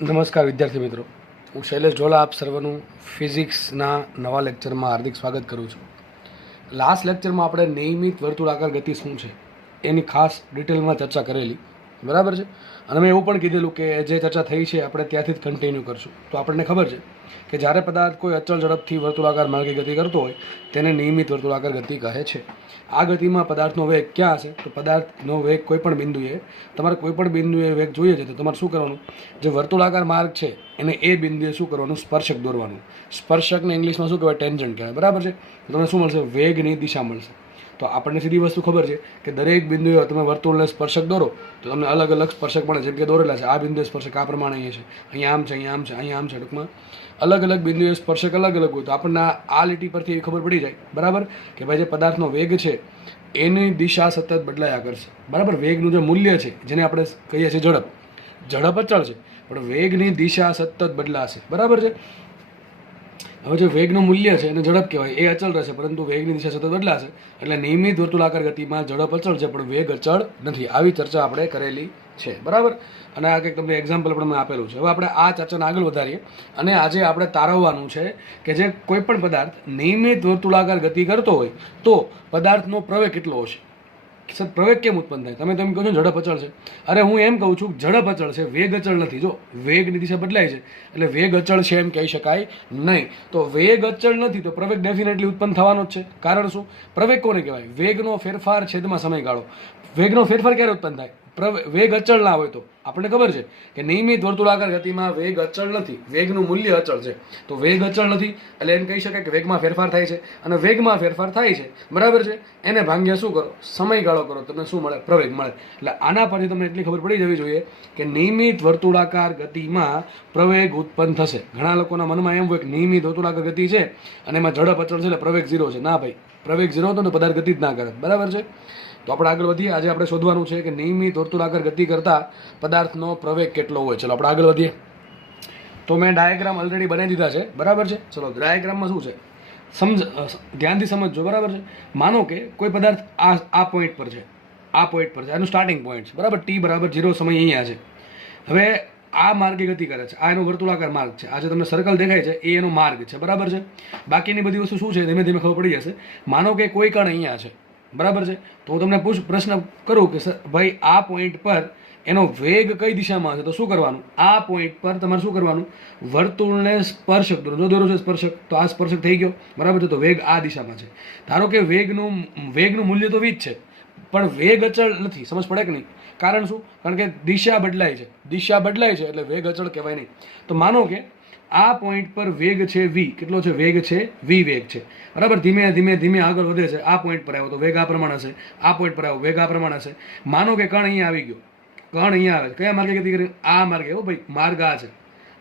નમસ્કાર વિદ્યાર્થી મિત્રો, હું શૈલેષ ઢોલા આપ સર્વનું ફિઝિક્સના નવા લેક્ચરમાં હાર્દિક સ્વાગત કરું છું. લાસ્ટ લેક્ચરમાં આપણે નિયમિત વર્તુળાકાર ગતિ શું છે એની ખાસ ડિટેલમાં ચર્ચા કરેલી, બરાબર છે. અને મેં એવું પણ કીધેલું કે જે ચર્ચા થઈ છે આપણે ત્યાંથી જ કન્ટિન્યુ કરશું. તો આપણને ખબર છે કે જ્યારે પદાર્થ કોઈ અચળ ઝડપથી વર્તુળાકાર માર્ગે ગતિ કરતો હોય તેને નિયમિત વર્તુળાકાર ગતિ કહે છે. આ ગતિમાં પદાર્થનો વેગ ક્યાં હશે? તો પદાર્થનો વેગ કોઈપણ બિંદુએ, તમારે કોઈપણ બિંદુએ વેગ જોઈએ છે તો તમારે શું કરવાનું, જે વર્તુળાકાર માર્ગ છે એને એ બિંદુએ શું કરવાનું, સ્પર્શક દોરવાનું. સ્પર્શકને ઇંગ્લિશમાં શું કહેવાય? ટેન્જન્ટ કહેવાય, બરાબર છે. તો તમને શું મળશે? વેગની દિશા મળશે. તો આપણને સીધી વસ્તુ ખબર છે કે દરેક બિંદુએ તમે વર્તુળને સ્પર્શક દોરો તો તમને અલગ અલગ સ્પર્શક મળે. જેમ કે દોરેલા છે, આ બિંદુએ સ્પર્શક આ પ્રમાણે અહીંયા છે, અહીંયા આમ છે, અહીંયા આમ છે, અહીંયા આમ છે. ટૂંકમાં અલગ અલગ બિંદુએ સ્પર્શક અલગ અલગ હોય તો આપણને આ લીટી પરથી એવી ખબર પડી જાય, બરાબર, કે ભાઈ જે પદાર્થનો વેગ છે એની દિશા સતત બદલાયા કરશે, બરાબર. વેગનું જે મૂલ્ય છે જેને આપણે કહીએ છીએ ઝડપ, ઝડપ અચળ છે પણ વેગની દિશા સતત બદલાશે, બરાબર છે. હવે જે વેગનું મૂલ્ય છે એને ઝડપ કહેવાય, એ અચળ રહેશે પરંતુ વેગની દિશા સતત બદલાશે. એટલે નિયમિત વર્તુળાકાર ગતિમાં ઝડપ અચળ છે પણ વેગ અચળ નથી. આવી ચર્ચા આપણે કરેલી છે, બરાબર. અને આ કંઈક તમને એક્ઝામ્પલ પણ મેં આપેલું છે. હવે આપણે આ ચર્ચાને આગળ વધારીએ અને આજે આપણે તારવવાનું છે કે જે કોઈ પણ પદાર્થ નિયમિત વર્તુળાકાર ગતિ કરતો હોય તો પદાર્થનો પ્રવેગ કેટલો હશે. સર પ્રવેગ કેમ ઉત્પન્ન થાય? તમે કહો છો ઝડપ અચળ છે. અરે હું એમ કહું છું ઝડપ અચળ છે, વેગ અચળ નથી. જો વેગની દિશા બદલાય છે એટલે વેગ અચળ છે એમ કહી શકાય નહીં. તો વેગ અચળ નથી તો પ્રવેગ ડેફિનેટલી ઉત્પન્ન થવાનો જ છે. કારણ શું? પ્રવેગ કોને કહેવાય? વેગનો ફેરફાર છેદમાં સમયગાળો. વેગનો ફેરફાર ક્યારે ઉત્પન્ન થાય? વેગ અચળ ના હોય તો. આપણને ખબર છે કે નિયમિત વર્તુળાકાર ગતિમાં વેગ અચળ નથી, વેગનું મૂલ્ય અચળ છે. તો વેગ અચળ નથી એટલે એમ કહી શકાય કે વેગમાં ફેરફાર થાય છે. અને વેગમાં ફેરફાર થાય છે, બરાબર છે, એને ભાગ્યા શું કરો? સમયગાળો કરો, તમને શું મળે? પ્રવેગ મળે. એટલે આના પરથી તમને એટલી ખબર પડી જવી જોઈએ કે નિયમિત વર્તુળાકાર ગતિમાં પ્રવેગ ઉત્પન્ન થશે. ઘણા લોકોના મનમાં એમ હોય કે નિયમિત વર્તુળાકાર ગતિ છે અને એમાં ઝડપ અચળ છે એટલે પ્રવેગ 0 છે. ના ભાઈ, પ્રવેગ 0 હતો તો પદાર્થ ગતિ જ ના કરે, બરાબર છે. તો આપણે આગળ વધીએ. આજે આપણે શોધવાનું છે કે નિયમિત વર્તુળાકાર ગતિ કરતા પદાર્થનો પ્રવેગ કેટલો હોય. ચલો આપણે આગળ વધીએ. તો મેં ડાયાગ્રામ ઓલરેડી બનાવી દીધા છે, બરાબર છે. ચલો ડાયાગ્રામમાં શું છે ધ્યાનથી સમજજો, બરાબર છે. માનો કે કોઈ પદાર્થ આ પોઈન્ટ પર છે, આ પોઈન્ટ પર છે, આનું સ્ટાર્ટિંગ પોઈન્ટ છે, બરાબર. t બરાબર 0 સમય અહીંયા છે. હવે આ માર્ગે ગતિ કરે છે, આ એનો વર્તુળાકાર માર્ગ છે. આ જે તમને સર્કલ દેખાય છે એ એનો માર્ગ છે, બરાબર છે. બાકીની બધી વસ્તુ શું છે ધીમે ધીમે ખબર પડી જશે. માનો કે કોઈ કણ અહીંયા છે, બરાબર છે. તો હું તમને પ્રશ્ન કરું કે ભાઈ આ પોઈન્ટ પર એનો વેગ કઈ દિશામાં છે? તો શું કરવાનું? આ પોઈન્ટ પર તમારે શું કરવાનું? વર્તુળને સ્પર્શક દોરો. જો દોરો છે સ્પર્શક તો આ સ્પર્શક થઈ ગયો, બરાબર છે. તો વેગ આ દિશામાં છે. ધારો કે વેગનું મૂલ્ય તો v જ છે પણ વેગ અચળ નથી. સમજ પડે કે નહીં? કારણ શું? કારણ કે દિશા બદલાય છે. દિશા બદલાય છે એટલે વેગ અચળ કહેવાય નહીં. તો માનો કે આ પોઈન્ટ પર વેગ છે v. કેટલો છે? વેગ છે v વેગ છે, બરાબર. ધીમે ધીમે ધીમે આગળ વધે છે. આ પોઈન્ટ પર આવ્યો તો વેગ આ પ્રમાણે હશે, આ પોઈન્ટ પર આવ્યો વેગ આ પ્રમાણે હશે. માનો કે કણ અહીંયા આવી ગયો, કણ અહીંયા આવે છે. કયા માર્ગે ગતિ કરી? આ માર્ગે. હો ભાઈ, માર્ગ આ છે.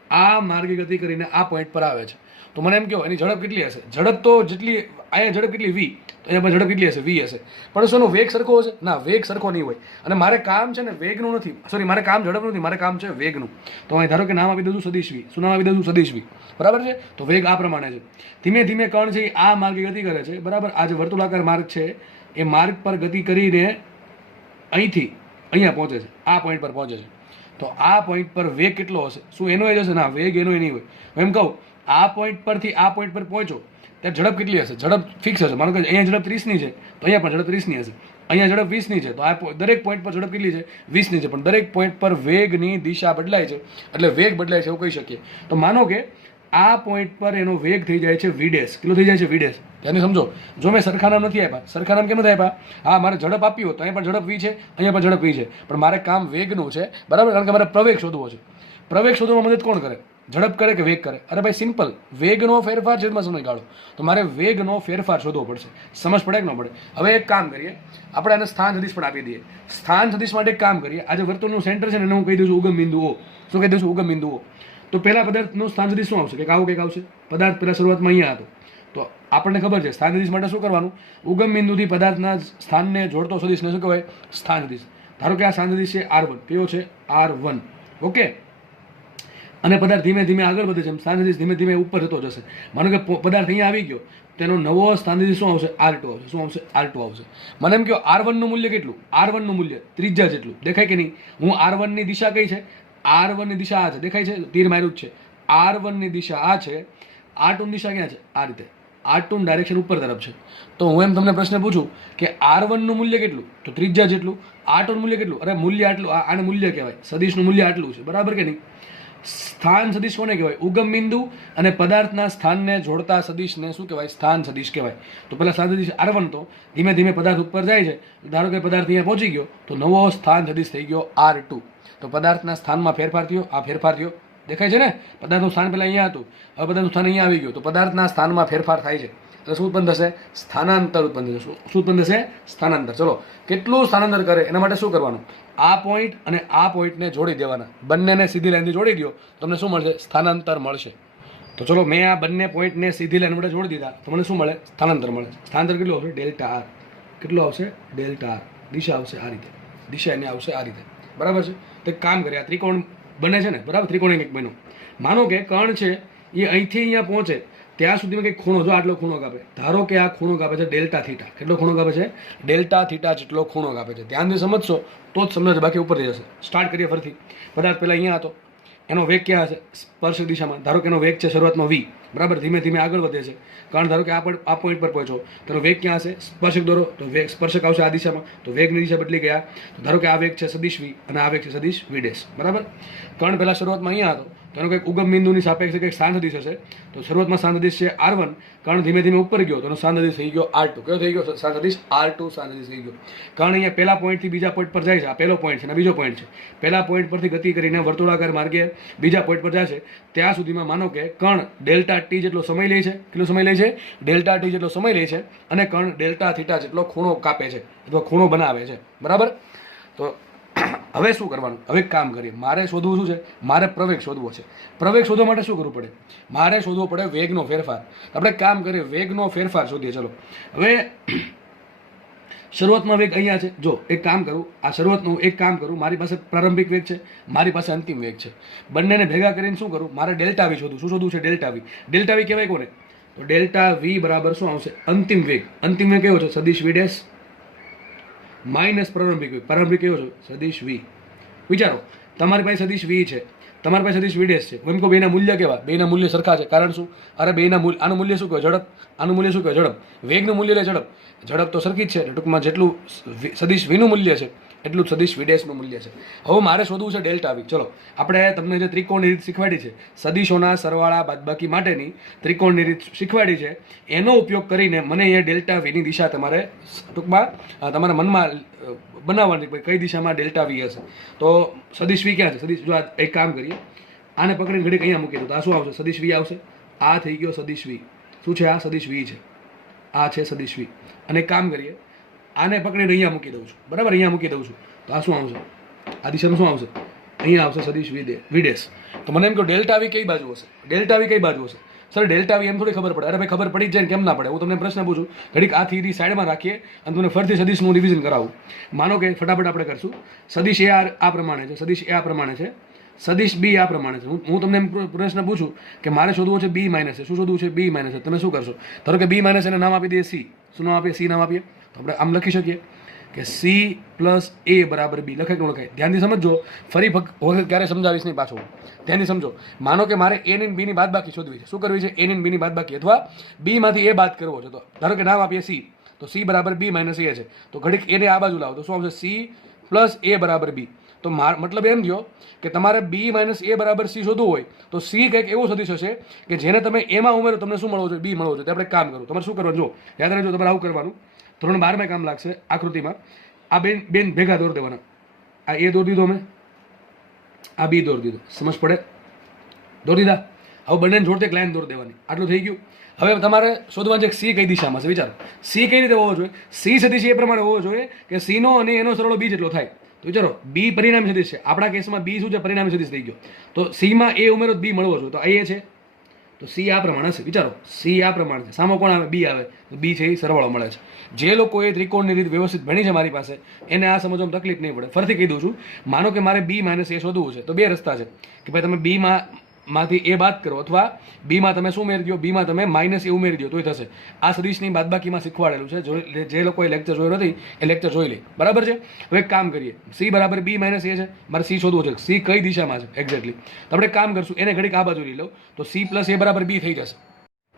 આ માર્ગે ગતિ કરીને આ પોઈન્ટ પર આવે છે. તો મને એમ કહો એની ઝડપ કેટલી હશે? ઝડપ તો જેટલી અહીંયા ઝડપ કેટલી v, તો અહીંયા ઝડપ કેટલી હશે? v હશે. પણ શું એનો વેગ સરખો હશે? ના, વેગ સરખો નહીં હોય. અને મારે કામ છે ને વેગનું નથી, સોરી, મારે કામ ઝડપ નથી, મારે કામ છે વેગનું. તો અહીં ધારો કે નામ આપી દઉં સદીશ v. શું નામ આપી દઉં? સદીશ v, બરાબર છે. તો વેગ આ પ્રમાણે છે. ધીમે ધીમે કણ છે આ માર્ગે ગતિ કરે છે, બરાબર. આ જે વર્તુળાકાર માર્ગ છે એ માર્ગ પર ગતિ કરીને અહીંથી અહીંયા પહોંચે છે, આ પોઈન્ટ પર પહોંચે છે. તો આ પોઈન્ટ પર વેગ કેટલો હશે? શું એનો જ હશે? ના, વેગ એનો નહીં હોય. એમ કહું આ પોઈન્ટ પરથી આ પોઈન્ટ પર પહોંચો ત્યારે ઝડપ કેટલી હશે? ઝડપ ફિક્સ હશે. માનો કે અહીંયા ઝડપ 30ની છે તો અહીંયા પણ ઝડપ 30ની હશે. અહીંયા ઝડપ 20ની છે તો આ દરેક પોઈન્ટ પર ઝડપ કેટલી છે? 20ની છે. પણ દરેક પોઈન્ટ પર વેગની દિશા બદલાય છે એટલે વેગ બદલાય છે એવું કહી શકીએ. તો માનો કે આ પોઈન્ટ પર એનો વેગ થઈ જાય છે v ડેશ. કેટલો થઈ જાય છે? v dash. ત્યાંની સમજો. જો મેં સરખા નામ નથી આપ્યા. સરખા નામ કેમ નથી આપ્યા? હા, મારે ઝડપ આપી હોત તો અહીંયા પણ ઝડપ v છે, અહીંયા પણ ઝડપ v છે. પણ મારે કામ વેગનું છે, બરાબર. કારણ કે મારે પ્રવેગ શોધવો છે. પ્રવેગ શોધવામાં મદદ કોણ કરે? ઝડપ કરે કે વેગ કરે? અરે ભાઈ સિમ્પલ, વેગનો ફેરફાર છેદમાં સમયગાળો. તો મારે વેગનો ફેરફાર શોધવો પડશે. સમજ પડે કે ન પડે? હવે એક કામ કરીએ, આપણે આને સ્થાન સદિશ પણ આપી દઈએ. સ્થાન સદિશ માટે એક કામ કરીએ. આજે વર્તુળનું સેન્ટર છે ને એને હું કહી દઉં છું ઉગમ બિંદુ O. શું કહી દઉં છું? ઉગમ બિંદુ O. તો પહેલા પદાર્થનું સ્થાન સદિશ શું આવશે? કંઈક આવું કંઈક આવશે. પદાર્થ પહેલા શરૂઆતમાં અહીંયા હતો તો આપણને ખબર છે સ્થાન સદિશ માટે શું કરવાનું? ઉગમ બિંદુથી પદાર્થના સ્થાનને જોડતો સદિશને શું કહેવાય? સ્થાન સદિશ. ધારો કે આ સ્થાન સદિશ છે R1. કયો છે? R1. ઓકે. અને પદાર્થ ધીમે ધીમે આગળ વધે છે, સ્થાન સદિશ ધીમે ધીમે ઉપર જતો જશે. માનો કે પદાર્થ અહીંયા આવી ગયો તેનો નવો સ્થાન સદિશ શું આવશે? R2 આવશે. શું આવશે? R2 આવશે. મને એમ કહો R1 નું મૂલ્ય કેટલું? R1 નું મૂલ્ય ત્રિજ્યા જેટલું. દેખાય કે નહીં? હું R1 ની દિશા કઈ છે? R1 ની દિશા આ છે, દેખાય છે, તીર માર્યું જ છે. R1 ની દિશા આ છે, R2 ની દિશા ક્યાં છે? આ રીતે. R2 ની ડાયરેક્શન ઉપર તરફ છે. તો હું એમ તમને પ્રશ્ન પૂછું કે R1 નું મૂલ્ય કેટલું? તો ત્રિજ્યા જેટલું. R2 નું મૂલ્ય કેટલું? અરે મૂલ્ય આટલું. આને મૂલ્ય કહેવાય. સદિશનું મૂલ્ય આટલું છે, બરાબર કે નહીં? સ્થાન સદિશ કોને કહેવાય? ઉગમ બિંદુ અને પદાર્થના સ્થાનને જોડતા સદિશને શું કહેવાય? સ્થાન સદિશ કહેવાય. તો પેલા સ્થાન સદિશ R1 તો ધીમે ધીમે પદાર્થ ઉપર જાય છે. ધારો કે પદાર્થ અહીંયા પહોંચી ગયો તો નવો સ્થાન સદિશ થઈ ગયો R2. તો પદાર્થના સ્થાનમાં ફેરફાર થયો, આ ફેરફાર થયો, દેખાય છે ને? પદાર્થનું સ્થાન પહેલાં અહીંયા હતું, હવે પદાર્થનું સ્થાન અહીંયા આવી ગયું. તો પદાર્થના સ્થાનમાં ફેરફાર થાય છે એટલે શું ઉત્પન્ન થશે? સ્થાનાંતર ઉત્પન્ન થશે. શું ઉત્પન્ન થશે? સ્થાનાંતર. ચલો, કેટલું સ્થાનાંતર કરે એના માટે શું કરવાનું? આ પોઈન્ટ અને આ પોઈન્ટને જોડી દેવાના. બંનેને સીધી લાઈનથી જોડી દો, તમને શું મળશે? સ્થાનાંતર મળશે. તો ચલો, મેં આ બંને પોઈન્ટને સીધી લાઈન વડે જોડી દીધા તો મને શું મળે? સ્થાનાંતર મળે. સ્થાનાંતર કેટલું આવશે? Delta R. કેટલું આવશે? Delta R. દિશા આવશે આ રીતે, દિશા એની આવશે આ રીતે, બરાબર છે? તો એક કામ કરીએ, આ ત્રિકોણ બને છે ને, બરાબર? ત્રિકોણ એક બન્યો. માનો કે કણ છે એ અહીંથી અહીંયા પહોંચે ત્યાં સુધીમાં કંઈક ખૂણો, જો આટલો ખૂણો કાપે. ધારો કે આ ખૂણો કાપે છે ડેલ્ટા થીટા. કેટલો ખૂણો કાપે છે? ડેલ્ટા થીટા જેટલો ખૂણો કાપે છે. ધ્યાનથી સમજશો તો જ સમજો, બાકી ઉપર જશે. સ્ટાર્ટ કરીએ ફરીથી. પદાર્થ પહેલાં અહીંયા હતો, એનો વેગ ક્યાં હશે? સ્પર્શક દિશામાં. ધારો કે એનો વેગ છે શરૂઆતમાં v, બરાબર? ધીમે ધીમે આગળ વધે છે. કારણ ધારો કે આ પોઈન્ટ પર પહોંચો, તેનો વેગ ક્યાં હશે? સ્પર્શક દોરો તો વેગ સ્પર્શક આવશે આ દિશામાં, તો વેગની દિશા બદલી ગયા. તો ધારો કે આ વેગ છે સદિશ v અને આ વેગ છે સદિશ v ડેશ, બરાબર? કર્ણ પહેલાં શરૂઆતમાં અહીંયા હતો, તો એનો કંઈક ઉગમ બિંદુની સાપેક્ષે કંઈક સ્થાન સદિશ હશે. તો શરૂઆતમાં સ્થાન સદિશ છે R1, કર્ણ ધીમે ધીમે ઉપર ગયો તો એનો સ્થાન સદિશ થઈ ગયો R2. કયો થઈ ગયો? સ્થાન સદિશ R2 સ્થાન સદિશ થઈ ગયો. કર્ણ અહીંયા પહેલા પોઈન્ટથી બીજા પોઈન્ટ પર જાય છે. આ પહેલો પોઈન્ટ છે અને બીજો પોઈન્ટ છે. પહેલા પોઈન્ટ પરથી ગતિ કરીને વર્તુળાકાર માર્ગે બીજા પોઈન્ટ પર જાય છે. ત્યાં સુધીમાં માનો કે કર્ણ ડેલ્ટા ટી જેટલો સમય લે છે. કેટલો સમય લે છે? ડેલ્ટા ટી જેટલો સમય લે છે અને કર્ણ ડેલ્ટા થીટા જેટલો ખૂણો કાપે છે અથવા ખૂણો બનાવે છે, બરાબર? તો હવે શું કરવાનું? હવે કામ કરીએ. મારે શોધવું શું છે? મારે પ્રવેગ શોધવો છે. પ્રવેગ શોધવા માટે શું કરવું પડે? મારે શોધવો પડે વેગનો ફેરફાર. આપણે કામ કરીએ, વેગનો ફેરફાર શોધીએ. ચલો, હવે શરૂઆતમાં વેગ અહીંયા છે. જો એક કામ કરું, આ શરૂઆતનું એક કામ કરું, મારી પાસે પ્રારંભિક વેગ છે, મારી પાસે અંતિમ વેગ છે. બંનેને ભેગા કરીને શું કરું? મારે ડેલ્ટા વી શોધવું. શું શોધવું છે? ડેલ્ટા વી. ડેલ્ટા વી કહેવાય કોને? તો ડેલ્ટા વી બરાબર શું આવશે? અંતિમ વેગ. અંતિમ વેગ કેવો છે? સદિશ વી ડેશ માઇનસ પ્રારંભિક વેગ. પ્રારંભિક કેવો છે? સદિશ વી. વિચારો, તમારી પાસે સદિશ વી છે, તમારી પાસે સદિશ વી ડેશ છે. એમ કહો બેના મૂલ્ય કેવા? બેના મૂલ્ય સરખા છે. કારણ શું? અરે બેના મૂલ્ય, આનું મૂલ્ય શું કહેવાય? ઝડપ. આનું મૂલ્ય શું કહેવાય? ઝડપ. વેગનું મૂલ્ય લે ઝડપ. ઝડપ તો સરખી જ છે. ટૂંકમાં જેટલું સદિશ વીનું મૂલ્ય છે એટલું જ સદિશ વી ડેશનું મૂલ્ય છે. હવે મારે શોધવું છે ડેલ્ટા વી. ચલો, આપણે તમને જે ત્રિકોણની રીત શીખવાડી છે, સદિશોના સરવાળા બાદબાકી માટેની ત્રિકોણની રીત શીખવાડી છે, એનો ઉપયોગ કરીને મને અહીંયા ડેલ્ટા વીની દિશા તમારે ટૂંકમાં તમારા મનમાં બનાવવાની, કઈ દિશામાં ડેલ્ટા વી હશે. તો સદિશ વી ક્યાં છે? સદિશ, જો આ એક કામ કરીએ, આને પકડીને ઘડીક અહીંયા મૂકી દો તો આ શું આવશે? સદિશ વી આવશે. આ થઈ ગયો સદિશ વી. શું છે? આ સદિશ વી છે. આ છે સદિશ વી. અને કામ કરીએ, આને પકડીને અહીંયા મૂકી દઉં છું, બરાબર? અહીંયા મૂકી દઉં છું તો આ શું આવશે? આ દિશામાં શું આવશે? અહીંયા આવશે સદિશ વી ડેશ. તો મને એમ કહો ડેલ્ટા વી કઈ બાજુ હશે? ડેલ્ટા વી કઈ બાજુ હશે? સર ડેલ્ટા વી એમ થોડી ખબર પડે. અરે ભાઈ ખબર પડી જ જાય ને, કેમ ના પડે? હું તમને પ્રશ્ન પૂછું, ઘડીક આ થિયરી સાઈડમાં રાખીએ અને તમને ફરીથી સદિશનું રિવિઝન કરાવું. માનો કે ફટાફટ આપણે કરશું. સદિશ એ આ પ્રમાણે છે, સદિશ એ આ પ્રમાણે છે, સદિશ બી આ પ્રમાણે છે. હું તમને એમ પ્રશ્ન પૂછું કે મારે શોધવું છે બી માઇનસ છે. શું શોધવું છે? બી માઇનસ છે. તમે શું કરશો? ધારો કે બી માઇનસ એને નામ આપી દઈએ સી. શું નામ આપીએ? સી નામ આપીએ. તો આપણે આમ લખી શકીએ કે સી પ્લસ એ બરાબર બી. લખાય કે ન લખાય? ધ્યાનથી સમજો. ફરી વખત ક્યારે સમજાવીશ નહીં પાછું. ધ્યાનથી સમજો. માનો કે મારે એ ની બીની બાદબાકી શોધવી છે. શું કરવી છે? એ ની બીની બાદબાકી, અથવા બી માંથી એ બાદ કરવો છે. તો ધારો કે નામ આપીએ સી, તો સી બરાબર બી માઇનસ એ છે. તો ઘડીક એને આ બાજુ લાવો તો શું આવશે? સી પ્લસ એ બરાબર બી. તો મતલબ એમ થયો કે તમારે બી માઇનસ એ બરાબર સી શોધવું હોય તો સી કંઈક એવું સદિશ હશે કે જેને તમે એમાં ઉમેરો તમને શું મળવો જોઈએ? બી મળવો જોઈએ. તો આપણે કામ કરું, તમારે શું કરવાનું? જો યાદ રાખજો, તમારે આવું કરવાનું. ધોરણ 12 કામ લાગશે. આકૃતિમાં આ બેન ભેગા દોર દેવાના. આ એ દોર દીધો મેં, આ બી દોર દીધો. સમજ પડે? દોર દીધા. હવે બંનેને જોડતે એક લાઈન દોર દેવાની. આટલું થઈ ગયું. હવે તમારે શોધવાનું છે કે સી કઈ દિશામાં છે. વિચારો, સી કઈ રીતે હોવો જોઈએ? સી સદિશ એ પ્રમાણે હોવો જોઈએ કે સી નો અને એનો સરવાળો બી જેટલો થાય. તો વિચારો, બી પરિણામી સદિશ છે. આપણા કેસમાં બી શું છે? પરિણામી સદિશ થઈ ગયો. તો સીમાં એ ઉમેરો બી મળવો જોઈએ. તો એ છે, તો સી આ પ્રમાણે હશે. વિચારો, સી આ પ્રમાણે છે. સામો કોણ આવે? બી આવે. તો બી છે એ સરવાળો મળે છે. જે લોકોએ ત્રિકોણની રીત વ્યવસ્થિત ભણી છે મારી પાસે, એને આ સમજવામાં તકલીફ નહીં પડે. ફરીથી કહી દઉં છું, માનો કે મારે બી માઇનસ એ શોધવું છે તો બે રસ્તા છે કે ભાઈ તમે બીમાં માંથી એ બાદ કરો અથવા બીમાં તમે શું ઉમેરી દો, બીમાં તમે માઇનસ એ ઉમેરી દો તોય થશે. આ સદીશની બાદબાકીમાં શીખવાડેલું છે. જે લોકોએ લેક્ચર જોયો નથી એ લેક્ચર જોઈ લે. બરાબર છે. હવે એક કામ કરીએ, સી બરાબર બી માઇનસ એ છે, મારે સી શોધવું છે. સી કઈ દિશામાં છે એક્ઝેક્ટલી, તો આપણે કામ કરશું, એને ઘડીક આ બાજુ લઈ લો તો સી પ્લસ એ બરાબર બી થઈ જશે.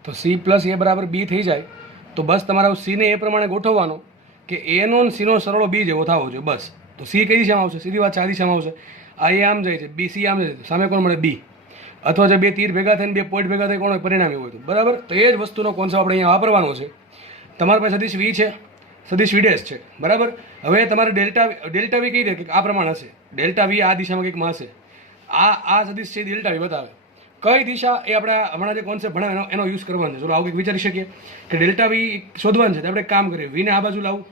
તો સી પ્લસ એ બરાબર બી થઈ જાય તો બસ તમારા સીને એ પ્રમાણે ગોઠવવાનો કે એનો સીનો સરળો બી જેવો થવો જોઈએ બસ. તો સી કઈ દિશામાં આવશે? સીધી વાત છે આ દિશામાં આવશે. આ એ આમ જાય છે, બી સી આમ જાય છે, સામે કોણ મળે? બી. અથવા જો બે તીર ભેગા થઈને બે પોઈન્ટ ભેગા થાય કોણ પરિણામી હોય તો બરાબર. તો એ જ વસ્તુનો કોન્સેપ્ટ આપણે અહીંયા વાપરવાનો છે. તમારી પાસે સદીશ વી છે, સદીશ વી ડેશ છે. બરાબર. હવે તમારે ડેલ્ટા વી કઈ દે કે આ પ્રમાણે હશે. ડેલ્ટા વી આ દિશામાં કંઈકમાં હશે. આ સદીશ છે ડેલ્ટા વી બતાવે કઈ દિશા, એ આપણે હમણાં જે કોન્સેપ્ટ ભણાવે એનો યુઝ કરવાનો છે. ચલો આવું કંઈક વિચારી શકીએ કે ડેલ્ટા વી શોધવાનું છે. તો આપણે કામ કરીએ, વીને આ બાજુ લાવું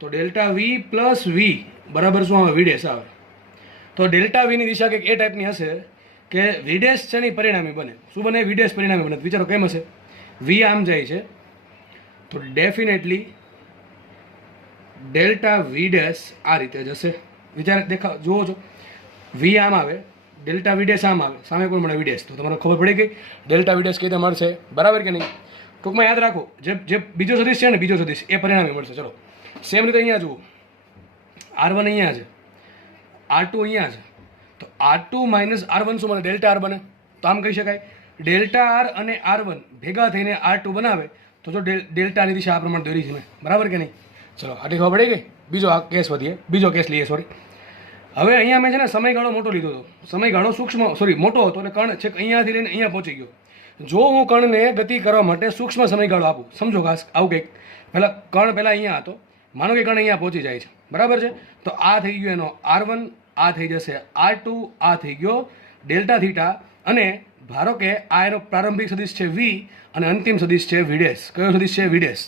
તો ડેલ્ટા વી પ્લસ વી બરાબર શું આવે? વી ડેશ આવે. તો ડેલ્ટા વીની દિશા કંઈક એ ટાઈપની હશે કે વિડેશ છે ને પરિણામી બને. શું બને? વિડેશ પરિણામી બને. વિચારો કેમ હશે? વી આમ જાય છે તો ડેફિનેટલી ડેલ્ટા વી ડેશ આ રીતે જશે. વિચાર દેખાવ જુઓ છો, વી આમ આવે, ડેલ્ટા વી ડેશ આમ આવે, સામે કોણ મળે? વિડેશ. તો તમને ખબર પડી ગઈ ડેલ્ટા વિડેશ કઈ રીતે મળશે. બરાબર કે નહીં? ટૂંકમાં યાદ રાખો, જે બીજો સદીશ છે ને, બીજો સદીશ એ પરિણામી મળશે. ચલો સેમ રીતે અહીંયા જુઓ, R1 અહીંયા છે, R2 અહીંયા છે, તો R2 માઇનસ R1 શું બને? ડેલ્ટા આર બને. તો આમ કહી શકાય ડેલ્ટા આર અને R1 ભેગા થઈને R2 બનાવે. તો જો ડેલ્ટાની દિશા આ પ્રમાણે દોરી છે મેં. બરાબર કે નહીં? ચલો આટલી ખબર પડી ગઈ. બીજો આ કેસ વધીએ, બીજો કેસ લઈએ. સોરી, હવે અહીંયા મેં છે ને સમયગાળો મોટો લીધો હતો. સમયગાળો મોટો હતો એટલે કણ છે અહીંયાથી લઈને અહીંયા પહોંચી ગયો. જો હું કણને ગતિ કરવા માટે સૂક્ષ્મ સમયગાળો આપું, સમજો ખાસ આવું કંઈક, કણ પહેલાં અહીંયા હતો, માનો કે કણ અહીંયા પહોંચી જાય છે. બરાબર છે. તો આ થઈ ગયો એનો R1, આ થઈ જશે R2, આ થઈ ગયો ડેલ્ટા થીટા, અને ધારો કે આ એનો પ્રારંભિક સદીશ છે વી અને અંતિમ સદીશ છે વિડેશ. કયો સદીશ છે? વિડેશ.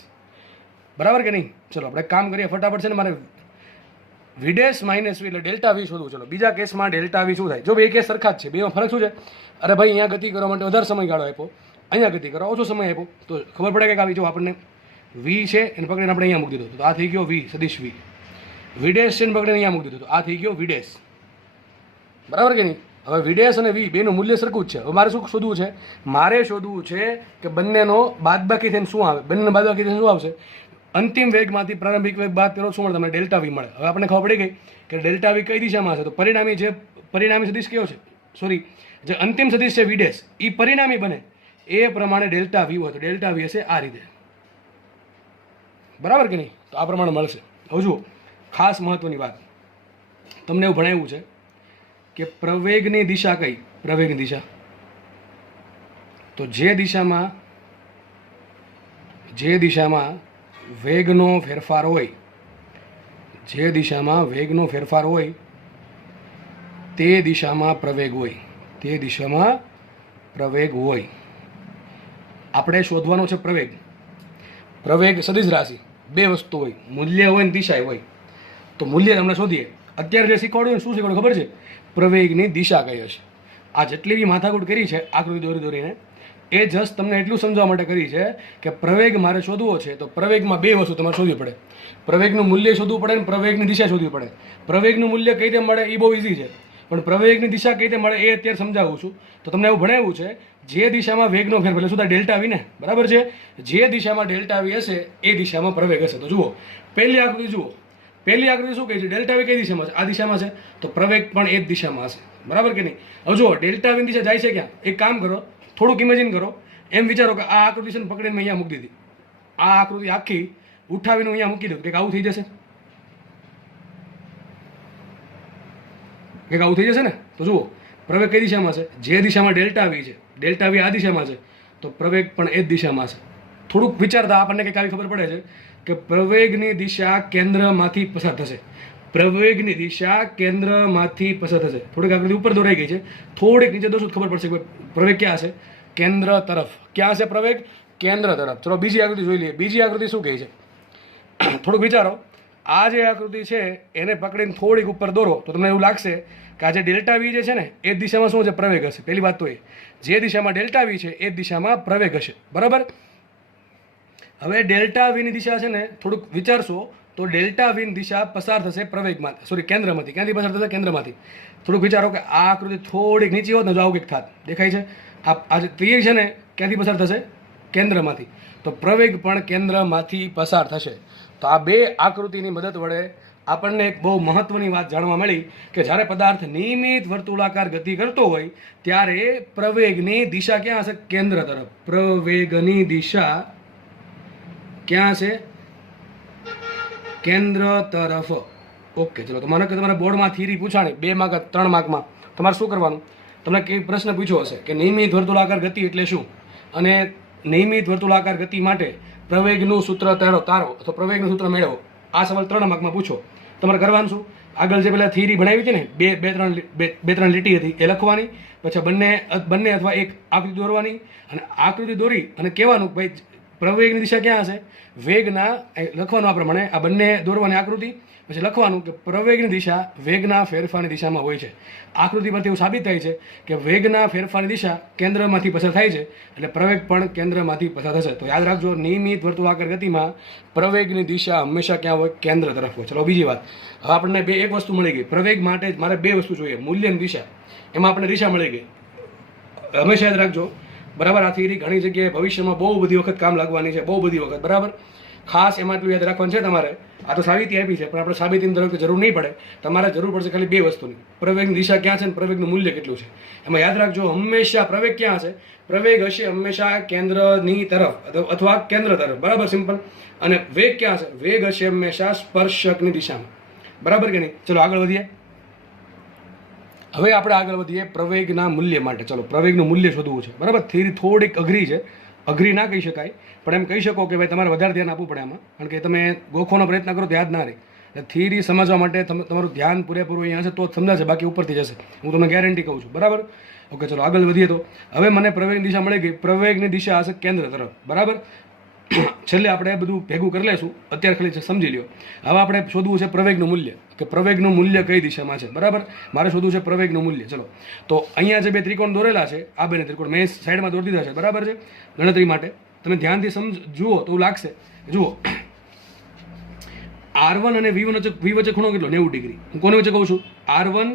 બરાબર કે નહીં? ચલો આપણે કામ કરીએ ફટાફટ. છે ને મારે વિડેશ માઇનસ વી એટલે ડેલ્ટા વી શોધવું. ચલો બીજા કેસમાં ડેલ્ટા વી શું થાય? જો બે કેસ સરખા જ છે, બેમાં ફરક શું છે? અરે ભાઈ અહીંયા ગતિ કરવા માટે વધારે સમયગાળો આપ્યો, અહીંયા ગતિ કરવા ઓછો સમય આપ્યો, તો ખબર પડે કે આવી જો આપણને વી છે એને પકડીને આપણે અહીંયા મૂકી દીધો તો આ થઈ ગયો વી સદીશ વી. વિડેશ છે ને પકડીને અહીંયા મૂકી દીધો તો આ થઈ ગયો વિડેશ. બરાબર કે નહીં? હવે વિડેશ અને વી બેનું મૂલ્ય સરખું જ છે. હવે મારે શું શોધવું છે? મારે શોધવું છે કે બંનેનો બાદબાકી થઈને શું આવે. બંનેનો બાદબાકી થઈને શું આવશે? અંતિમ વેગમાંથી પ્રારંભિક વેગ બાદ કરો શું મળે? તમને ડેલ્ટા વી મળે. હવે આપણને ખબર પડી ગઈ કે ડેલ્ટા વી કઈ દિશામાં હશે. તો પરિણામી સદીશ કયો છે? સોરી, જે અંતિમ સદીશ છે વિડેશ, એ પરિણામી બને એ પ્રમાણે ડેલ્ટા વી હોય તો ડેલ્ટા વી હશે આ રીતે. બરાબર કે નહીં? તો આ પ્રમાણે મળશે. હવે જુઓ ખાસ મહત્વની વાત, તમને એવું ભણાવ્યું છે કે પ્રવેગની દિશા કઈ? પ્રવેગની દિશા તો જે દિશામાં વેગનો ફેરફાર હોય, જે દિશામાં વેગનો ફેરફાર હોય તે દિશામાં પ્રવેગ હોય, તે દિશામાં પ્રવેગ હોય. આપણે શોધવાનો છે પ્રવેગ. પ્રવેગ સદિશ રાશિ, બે વસ્તુ હોય, મૂલ્ય હોય ને દિશા હોય. તો મૂલ્ય તમને શોધીએ. અત્યારે જે શીખવાડ્યું શું શીખવાડ્યું ખબર છે? પ્રવેગની દિશા કઈ હશે. આ જેટલી બી માથાકૂટ કરી છે આકૃતિ દોરીને, એ જસ્ટ તમને એટલું સમજવા માટે કરી છે કે પ્રવેગ મારે શોધવો છે તો પ્રવેગમાં બે વસ્તુ તમારે શોધવી પડે. પ્રવેગનું મૂલ્ય શોધવું પડે અને પ્રવેગની દિશા શોધવી પડે. પ્રવેગનું મૂલ્ય કઈ રીતે મળે એ બહુ ઇઝી છે, પણ પ્રવેગની દિશા કઈ રીતે મળે એ અત્યારે સમજાવું છું. તો તમને એવું ભણાવ્યું છે જે દિશામાં વેગનો ફેરફાર એટલે શું થાય? ડેલ્ટા વી ને. બરાબર છે. જે દિશામાં ડેલ્ટા વી હશે એ દિશામાં પ્રવેગ હશે. તો જુઓ પહેલી આકૃતિ જુઓ. પહેલી આકૃતિ શું કહે છે? ડેલ્ટા વી કઈ દિશામાં છે? આ દિશામાં છે. તો પ્રવેગ પણ એ જ દિશામાં હશે. બરાબર કે નહીં? હવે જુઓ ડેલ્ટા વીની દિશા જાય છે ક્યાં? એક કામ કરો, થોડુંક ઇમેજિન કરો, એમ વિચારો કે આ આકૃતિ છે ને પકડીને મેં અહીંયા મૂકી દીધી. આ આકૃતિ આખી ઉઠાવીને અહીંયા મૂકી દઉં, કંઈક આવું થઈ જશે. કંઈક આવું થઈ જશે ને. તો જુઓ પ્રવેગ કઈ દિશામાં છે? જે દિશામાં ડેલ્ટા વી છે, ડેલ્ટા વી આ દિશામાં છે, તો પ્રવેગ પણ એ જ દિશામાં છે. થોડુંક વિચારતા આપણને કંઈક આવી ખબર પડે છે કે પ્રવેગની દિશા કેન્દ્રમાંથી પસાર થશે. પ્રવેગની દિશા કેન્દ્રમાંથી પસાર થશે. થોડીક આકૃતિ ઉપર દોરાઈ ગઈ છે, થોડીક નીચે દોરશું ખબર પડશે કે પ્રવેગ ક્યાં હશે? કેન્દ્ર તરફ. ક્યાં હશે પ્રવેગ? કેન્દ્ર તરફ. ચલો બીજી આકૃતિ જોઈ લઈએ. બીજી આકૃતિ શું કહે છે? થોડુંક વિચારો. આ જે આકૃતિ છે એને પકડીને થોડીક ઉપર દોરો તો તમને એવું લાગશે કે આ જે ડેલ્ટા વી જે છે ને એ જ દિશામાં શું છે? પ્રવેગ હશે. પહેલી વાત તો એ, જે દિશામાં ડેલ્ટા વી છે એ જ દિશામાં પ્રવેગ હશે. બરાબર. હવે ડેલ્ટા વીની દિશા છે ને થોડુંક વિચારશો તો ડેલ્ટા વીની દિશા પસાર થશે પ્રવેગમાં, સોરી કેન્દ્રમાંથી. ક્યાંથી પસાર થશે? કેન્દ્રમાંથી. થોડુંક વિચારો કે આ આકૃતિ થોડીક નીચે હોત ને જો આવું કંઈક થાત. દેખાય છે? આ જે તીર છે ને ક્યાંથી પસાર થશે? કેન્દ્રમાંથી. તો પ્રવેગ પણ કેન્દ્રમાંથી પસાર થશે. તો આ બે આકૃતિની મદદ વડે આપણને એક બહુ મહત્વની વાત જાણવા મળી કે જ્યારે પદાર્થ નિયમિત વર્તુળાકાર ગતિ કરતો હોય ત્યારે પ્રવેગની દિશા ક્યાં હશે? કેન્દ્ર તરફ. પ્રવેગની દિશા ક્યાં છે? કેન્દ્ર તરફ. ઓકે, ચલો. તો મને કે તમારા બોર્ડમાં થિયરી પૂછાણી 2 માર્ક 3 માર્કમાં, તમારે શું કરવાનું? તમને કઈ પ્રશ્ન પૂછ્યો હશે કે નિયમિત વર્તુળાકાર ગતિ એટલે શું, અને નિયમિત વર્તુળાકાર ગતિ માટે પ્રવેગનું સૂત્ર તારો અથવા પ્રવેગનું સૂત્ર મેળવો. આ સવાલ 3 માર્કમાં પૂછો. તમારે કરવાનું શું? આગળ જે પેલા થિયરી ભણાવી હતી ને, બે ત્રણ લીટી હતી એ લખવાની, પછી બંને અથવા એક આકૃતિ દોરવાની, અને આકૃતિ દોરી અને કહેવાનું ભાઈ પ્રવેગની દિશા ક્યાં હશે? વેગના, લખવાનું આ પ્રમાણે, આ બંને દોરવાની આકૃતિ, પછી લખવાનું કે પ્રવેગની દિશા વેગના ફેરફારની દિશામાં હોય છે. આકૃતિ પરથી એવું સાબિત થાય છે કે વેગના ફેરફારની દિશા કેન્દ્રમાંથી પસાર થાય છે, એટલે પ્રવેગ પણ કેન્દ્રમાંથી પસાર થશે. તો યાદ રાખજો, નિયમિત વર્તુળાકાર ગતિમાં પ્રવેગની દિશા હંમેશા ક્યાં હોય? કેન્દ્ર તરફ હોય. ચલો બીજી વાત. હવે આપણને એક વસ્તુ મળી ગઈ. પ્રવેગ માટે મારે 2 વસ્તુ જોઈએ. મૂલ્યની દિશા, એમાં આપણને દિશા મળી ગઈ. હંમેશા યાદ રાખજો, બરાબર. આ થિયરી ઘણી જગ્યાએ ભવિષ્યમાં બહુ બધી વખત કામ લાગવાની છે, બહુ બધી વખત, બરાબર. ખાસ એમાં એટલું યાદ રાખવાનું છે તમારે, આ તો સાબિતી આપી છે પણ આપણે સાબિતીની તરફ જરૂર નહીં પડે. તમારે જરૂર પડશે ખાલી 2 વસ્તુની. પ્રવેગની દિશા ક્યાં છે અને પ્રવેગનું મૂલ્ય કેટલું છે. એમાં યાદ રાખજો, હંમેશા પ્રવેગ ક્યાં હશે? પ્રવેગ હશે હંમેશા કેન્દ્રની તરફ અથવા કેન્દ્ર તરફ, બરાબર, સિમ્પલ. અને વેગ ક્યાં હશે? વેગ હશે હંમેશા સ્પર્શકની દિશામાં, બરાબર કે નહીં? ચલો આગળ વધીએ. હવે આપણે આગળ વધીએ પ્રવેગના મૂલ્ય માટે. ચલો, પ્રવેગનું મૂલ્ય શોધવું છે, બરાબર. થિયરી થોડીક અઘરી છે, અઘરી ના કહી શકાય, પણ એમ કહી શકો કે ભાઈ તમારે વધારે ધ્યાન આપવું પડે આમાં, કારણ કે તમે ગોખવાનો પ્રયત્ન કરો તો યાદ ના રહે. થિયરી સમજવા માટે તમારું ધ્યાન પૂરેપૂરું અહીંયા હશે તો જ સમજાશે, બાકી ઉપરથી જશે, હું તમને ગેરંટી કહું છું, બરાબર. ઓકે, ચલો આગળ વધીએ. તો હવે મને પ્રવેગની દિશા મળી ગઈ. પ્રવેગની દિશા હશે કેન્દ્ર તરફ, બરાબર. છેલ્લે આપણે બધું ભેગું કરી લઈશું, અત્યારે ખાલી સમજી લ્યો. હવે આપણે શોધવું છે પ્રવેગનું મૂલ્ય, કે પ્રવેગનું મૂલ્ય કઈ દિશામાં છે, બરાબર. મારે શોધવું છે પ્રવેગનું મૂલ્ય. ચલો, તો અહીંયા જે 2 ત્રિકોણ દોરેલા છે, આ 2 ત્રિકોણ મેં સાઈડમાં દોરી દીધા છે, બરાબર છે, ગણતરી માટે. તમે ધ્યાનથી જુઓ તો લાગશે. જુઓ, R1 અને V1 વચ્ચે ખૂણો કેટલો? 90 ડિગ્રી. હું કોની વચ્ચે કહું છું? R1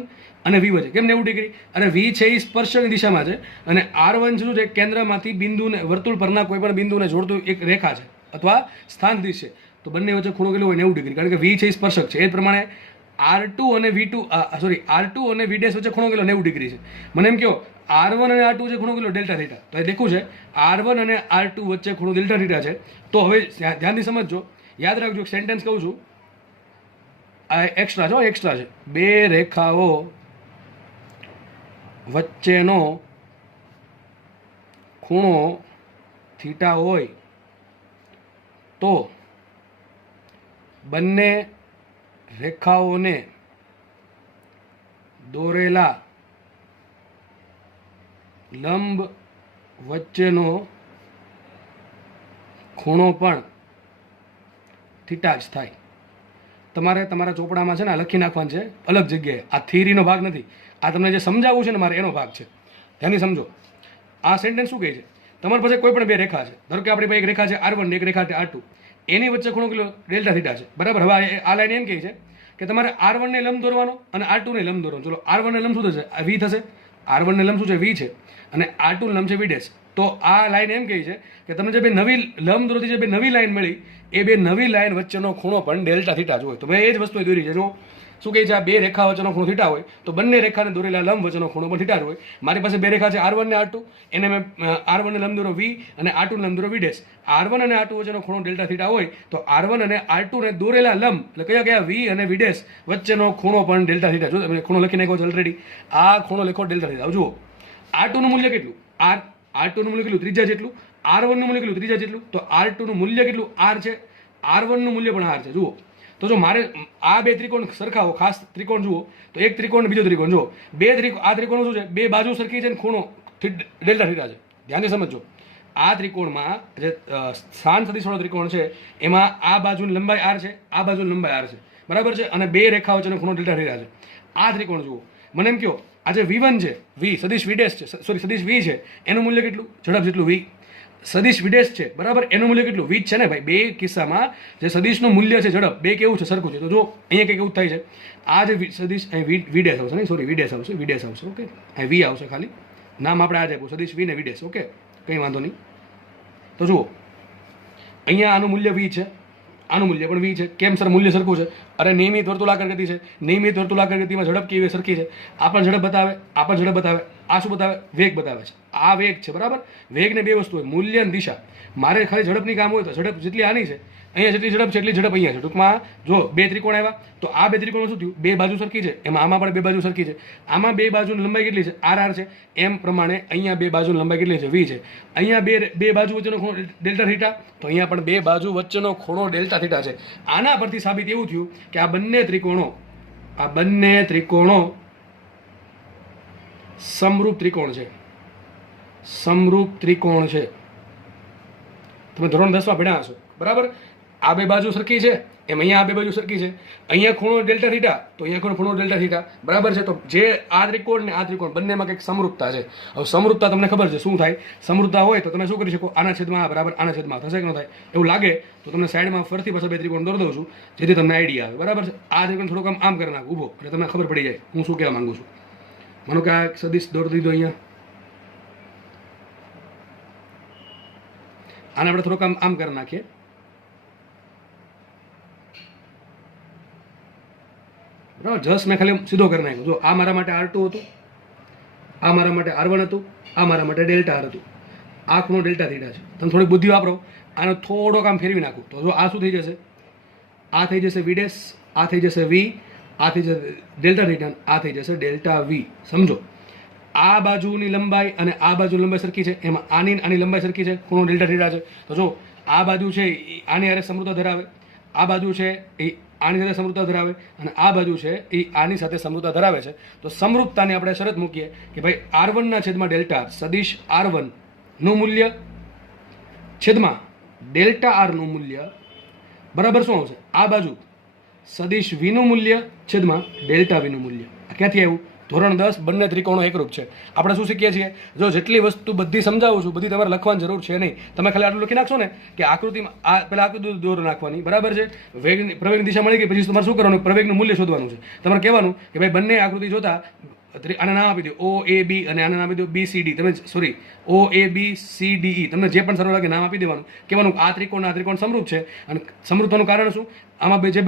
અને V વચ્ચે. કેમ 90 ડિગ્રી? અને V છે એ સ્પર્શકની દિશામાં છે, અને R1 શું છે? કેન્દ્રમાંથી બિંદુને, વર્તુળ પરના કોઈ પણ બિંદુને જોડતું એક રેખા છે અથવા સ્થાન દિશ છે. તો બંને વચ્ચે ખૂણો કેટલો હોય? 90 ડિગ્રી, કારણ કે V છે એ સ્પર્શક છે. એ જ પ્રમાણે R2 અને R2 અને V' વચ્ચે ખૂણો કેટલો? 90 ડિગ્રી છે. મને એમ કહો R1 અને R2 વચ્ચે ખૂણો કેટલો? Delta theta. તો એ દેખવું છે R1 અને R2 વચ્ચે ખૂણો ડેલ્ટા થીટા છે. તો હવે ધ્યાનથી સમજજો, યાદ રાખજો, એક સેન્ટેન્સ કહું છું, આ એક્સ્ટ્રા છે, એક્સ્ટ્રા છે. 2 રેખાઓ વચ્ચેનો ખૂણો થીટા હોય તો બંને રેખાઓને દોરેલા લંબ વચ્ચેનો ખૂણો પણ થીટા જ થાય. તમારે તમારા ચોપડામાં છે ને લખી નાખવાનું છે અલગ જગ્યાએ. આ થિયરીનો ભાગ નથી, આ તમને જે સમજાવવું છે ને મારે એનો ભાગ છે. ધ્યાનથી સમજો. આ સેન્ટેન્સ શું કહે છે? તમારી પાસે કોઈ પણ 2 રેખા છે, ધારો કે આપણી પાસે એક રેખા છે R1 ને એક રેખા છે R2, એની વચ્ચે ખૂણો કેટલો? ડેલ્ટા થીટા છે, બરાબર. હવે આ લાઈન એમ કહે છે કે તમારે R1 ને લંબ દોરવાનો અને R2 ને લંબ દોરવાનો. ચલો, R1 ને લંબ શું થશે? V થશે. R1 ને લંબ શું છે? V છે, અને R2 ને લંબ છે V'. તો આ લાઈન એમ કહે છે કે તમને જે 2 નવી લંબ દોરતી જે 2 નવી લાઈન મળી, એ 2 નવી લાઈન વચ્ચેનો ખૂણો પણ ડેલ્ટા થીટા જ હોય. તો મેં એ જ વસ્તુ દોરી છે. જો શું કહે છે? આ 2 રેખા વચ્ચેનો ખૂણો થીટા હોય તો બંને રેખાને દોરેલા લંબ વચ્ચેનો ખૂણો પણ થીટા જ હોય. મારી પાસે 2 રેખા છે R1 ને R2, એને મેં R1 ને લંબ દોરો V અને R2 ને લંબ દોરો V'. R1 અને R2 વચ્ચેનો ખૂણો ડેલ્ટા થીટા હોય તો R1 અને R2 ને દોરેલા લંબ, એટલે કયા V અને V' વચ્ચેનો ખૂણો પણ ડેલ્ટા થીટા. જો તમે ખૂણો લખી નાખ્યો છે ઓલરેડી, આ ખૂણો લખો ડેલ્ટા થીટા. જુઓ, R2 નું મૂલ્ય કેટલું? R2 નું મૂલ્ય કેટલું? ત્રિજ્યા જેટલું. R1 નું મૂલ્ય કેટલું? ત્રિજ્યા જેટલું. તો R2 નું મૂલ્ય કેટલું? R છે. R1 નું મૂલ્ય પણ R છે. જુઓ, તો જો મારે આ 2 ત્રિકોણ સરખાવો, ખાસ ત્રિકોણ જુઓ, તો એક ત્રિકોણ બીજો ત્રિકોણ જુઓ, આ ત્રિકોણ શું છે? 2 બાજુ સરખી છે ને ખૂણો ડેલ્ટા થીટા છે. ધ્યાનથી સમજો. આ ત્રિકોણમાં જે સ્થાન સદિશવાળો ત્રિકોણ છે એમાં આ બાજુની લંબાઈ R છે, આ બાજુની લંબાઈ R છે, બરાબર છે, અને 2 રેખાઓ વચ્ચેનો ખૂણો ડેલ્ટા થીટા છે. આ ત્રિકોણ જુઓ, મને એમ કહો આ જે V1 છે, V સદિશ V' છે, સોરી સદિશ V છે, એનું મૂલ્ય કેટલું? ઝડપ જેટલું V. સદિશ વિડેશ છે બરાબર, એનું મૂલ્ય કેટલું? વી છે ને ભાઈ. બે કિસ્સામાં જે સદિશનું મૂલ્ય છે ઝડપ બે કેવું છે? સરખું છે. તો જો અહીંયા કંઈક એવું થાય છે, આ જે સદિશ અહીં વિડેશ આવશે નહીં, સોરી વિડેશ આવશે, વિડેશ આવશે. ઓકે, અહીં વી આવશે, ખાલી નામ આપણે આ જ આપ્યું સદિશ વી ને વિડેશ. ઓકે, કંઈ વાંધો નહીં. તો જુઓ અહીંયા આનું મૂલ્ય વી છે, આનું મૂલ્ય પણ વી છે. કેમ સર મૂલ્ય સરખું છે? અરે નિયમિત વર્તુળાકાર ગતિ છે, નિયમિત વર્તુળાકાર ગતિમાં ઝડપ કેવી સરખી છે. આ પણ ઝડપ બતાવે, આ પણ ઝડપ બતાવે. આ શું બતાવે? વેગ બતાવે છે. આ વેગ છે બરાબર. વેગને બે વસ્તુ હોય, મૂલ્ય અને દિશા. મારે ખાલી ઝડપની કામ હોય તો ઝડપ જેટલી આની છે અહીંયા જેટલી ઝડપ છે એટલી ઝડપ અહીંયા છે. ટૂંકમાં જો બે ત્રિકોણ આવ્યા તો આ બે ત્રિકોણ શું થયું? બે બાજુ સરખી છે, એમાં આમાં પણ બે બાજુ સરખી છે. આમાં બે બાજુની લંબાઈ કેટલી છે? આર છે. એમ પ્રમાણે અહીંયા બે બાજુની લંબાઈ કેટલી છે? વી છે. અહીંયા બે બાજુ વચ્ચેનો ખૂણો ડેલ્ટા થીટા, તો અહીંયા પણ બે બાજુ વચ્ચેનો ખૂણો ડેલ્ટા થીટા છે. આના પરથી સાબિત એવું થયું કે આ બંને ત્રિકોણો સમરૂપ ત્રિકોણ છે. સમરૂપ ત્રિકોણ છે. તમે ધોરણ 10 માં ભણ્યા હશો બરાબર. આ બે બાજુ સરખી છે, એમ અહીંયા આ બે બાજુ સરખી છે. અહીંયા ખૂણો ડેલ્ટા થીટા, તો અહીંયા ખૂણો ડેલ્ટા થીટા બરાબર છે. તો જે આ ત્રિકોણ ને આ ત્રિકોણ બંનેમાં કંઈક સમરૂપતા છે. હવે સમરૂપતા તમને ખબર છે શું થાય? સમરૂપતા હોય તો તમે શું કરી શકો? આના છેદમાં આ બરાબર આના છેદમાં થશે કે ન થાય? એવું લાગે તો તમને સાઈડમાં ફરતી પાછા બે ત્રિકોણ દોરી દઉં છું, જેથી તમને આઈડિયા આવે બરાબર છે. આ ત્રિકોણ થોડુંક આમ કરી નાખું ઊભો, એટલે તમને ખબર પડી જાય હું શું કહેવા માંગુ છું. માનો કે આ સદિશ દોરી દીધો અહીંયા, આને આપણે થોડુંક આમ કરી નાખીએ. બરાબર, જસ્ટ મેં ખાલી સીધો કરી નાખ્યો. જો આ મારા માટે R2 હતું, આ મારા માટે R1 હતું, આ મારા માટે ડેલ્ટા R હતું. આ ખૂણો ડેલ્ટા થીટા છે. તમે થોડીક બુદ્ધિ વાપરો, આને થોડોક આમ ફેરવી નાખું તો જો આ શું થઈ જશે? આ થઈ જશે વિડેશ, આ થઈ જશે વી, આ થઈ જશે ડેલ્ટા થીટા, આ થઈ જશે ડેલ્ટા વી. સમજો આ બાજુની લંબાઈ અને આ બાજુની લંબાઈ સરખી છે, એમાં આની લંબાઈ સરખી છે, ખૂણો ડેલ્ટા થીટા છે. તો જો આ બાજુ છે એ આની હારે સમરૂપતા ધરાવે, આ બાજુ છે એ આની સાથે સમરૂપતા ધરાવે, અને આ બાજુ છે એ આની સાથે સમરૂપતા ધરાવે છે. તો સમરૂપતાની આપણે શરત મૂકીએ કે ભાઈ R1 ના છેદમાં ડેલ્ટા સદિશ R1 નું મૂલ્ય છેદમાં ડેલ્ટા R નું મૂલ્ય બરાબર શું આવશે? આ બાજુ સદિશ V નું મૂલ્ય છેદમાં ડેલ્ટા V નું મૂલ્ય. ક્યાંથી આવ્યું? ધોરણ 10 બંને ત્રિકોણો એકરૂપ છે. આપણે શું શીખીએ છીએ? જો જેટલી વસ્તુ બધી સમજાવું છું બધી તમારે લખવાની જરૂર છે નહીં. તમે ખાલી આટલું લખી નાખશો ને કે આકૃતિમાં આ પેલા આકૃતિ દોર નાખવાની બરાબર છે. પ્રવેગની દિશા મળી ગઈ પછી તમારે શું કરવાનું? પ્રવેગનું મૂલ્ય શોધવાનું છે. તમારે કહેવાનું કે ભાઈ બંને આકૃતિ જોતા આના નામ આપી દો OAB અને આના નામ આપી દો BCD. તમે સોરી OABCDE તમને જે પણ સરળ લાગે નામ આપી દેવાનું. કહેવાનું આ ત્રિકોણ સમરૂપ છે. અને સમરૂપતાનું કારણ શું? આમાં જે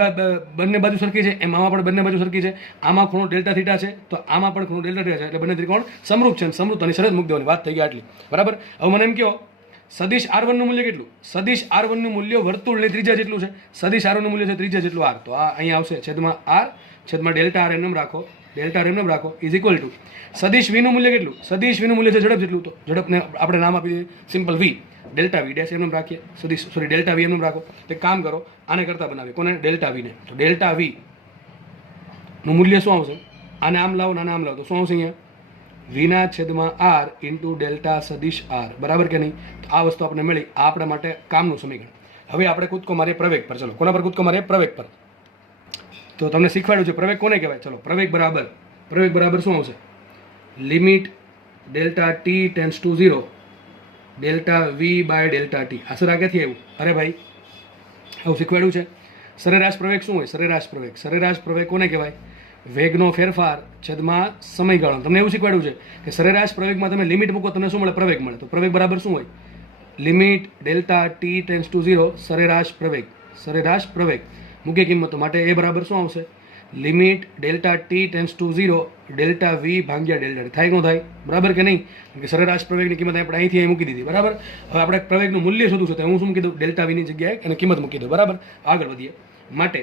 બંને બાજુ સરખી છે એમ આમાં પણ બંને બાજુ સરખી છે. આમાં ખૂણો ડેલ્ટા થીટા છે તો આમાં પણ ખૂણો ડેલ્ટા થીટા છે, એટલે બંને ત્રિકોણ સમરૂપ છે. સમરૂપતાની શરત મૂકી દેવાની. વાત થઈ ગઈ આટલી બરાબર. હવે મને એમ કહો સદિશ R1 નું મૂલ્ય કેટલું? સદિશ R1 નું મૂલ્ય વર્તુળની ત્રિજ્યા જેટલું છે. સદિશ R1 નું મૂલ્ય છે ત્રિજ્યા જેટલું R. તો આ અહીંયા આવશે છેદમાં R છેદમાં ડેલ્ટા R એમ રાખો, ડેલ્ટા R એમ રાખો ઇઝ ઇક્વલ ટુ સદિશ V નું મૂલ્ય કેટલું? સદિશ V નું મૂલ્ય છે ઝડપ જેટલું. તો ઝડપને આપણે નામ આપી દઈએ simple V, delta V dash એમ રાખીએ. ડેલ્ટા V એમ રાખો. તો કામ કરો આને કરતા બનાવીએ. કોને? ડેલ્ટા V ને. તો ડેલ્ટા V નું મૂલ્ય શું આવશે? આને આમ લાવો, આને આમ લાવો તો શું આવશે? અહીંયા V ના છેદમાં R ઇન્ટુ ડેલ્ટા સદિશ R બરાબર કે નહીં? તો આ વસ્તુ આપણે મળી. આ આપણા માટે કામનું સમીકરણ. હવે આપણે કૂદકો મારીએ પ્રવેગ પર. ચલો કોના પર કૂદકો મારીએ? પ્રવેગ પર. તો તમને શીખવાડ્યું છે પ્રવેગ કોને કહેવાય. ચલો પ્રવેગ બરાબર શું આવશે? Limit delta T tends to 0 delta V by delta T. આ સર ક્યાંથી આવ્યું? અરે ભાઈ આવું શીખવાડ્યું છે. સરેરાશ પ્રવેગ શું હોય? સરેરાશ પ્રવેગ કોને કહેવાય? વેગનો ફેરફાર છેદમાં સમયગાળો. તમને એવું શીખવાડ્યું છે કે સરેરાશ પ્રવેગમાં તમે લિમિટ મૂકો તમને શું મળે? પ્રવેગ મળે. તો પ્રવેગ બરાબર શું હોય? Limit delta T tends to 0 સરેરાશ પ્રવેગ મૂકે કિંમતો માટે એ બરાબર શું આવશે? Limit delta T tends to 0 delta V ભાગ્યા ડેલ્ટા T. થાય કે ન થાય? બરાબર કે નહીં? કે સરેરાશ પ્રવેગની કિંમત આપણે અહીંથી અહીં મૂકી દીધી બરાબર. હવે આપણે પ્રવેગનું મૂલ્ય શોધવું છે તો હું શું મૂકી દઉં? ડેલ્ટા V ની જગ્યાએ એની કિંમત મૂકી દઉં બરાબર. આગળ વધીએ. માટે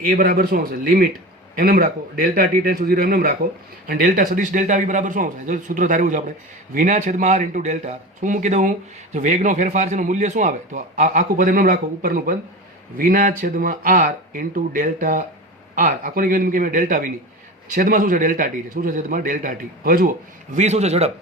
એ બરાબર શું આવશે? લિમિટ એમ રાખો, ડેલ્ટા T ટેન્ડ્સ ટુ 0 એમ રાખો, અને ડેલ્ટા સદિશ ડેલ્ટા V બરાબર શું આવશે? જો સૂત્ર ધાર્યું છે આપણે V ના છેદમાં R ઇન્ટુ ડેલ્ટા R. શું મૂકી દઉં હું? જો વેગનો ફેરફાર છે એનું મૂલ્ય શું આવે? તો આખું પદ એમ રાખો, ઉપરનું પદ V ના છેદમાં R ઇન્ટુ ડેલ્ટા R. આ કોની કિંમત મૂકી? ડેલ્ટા V ની. છેદમાં શું છે? ડેલ્ટા T છે. શું છે? છેદમાં ડેલ્ટા T. હવે જુઓ V શું છે? ઝડપ.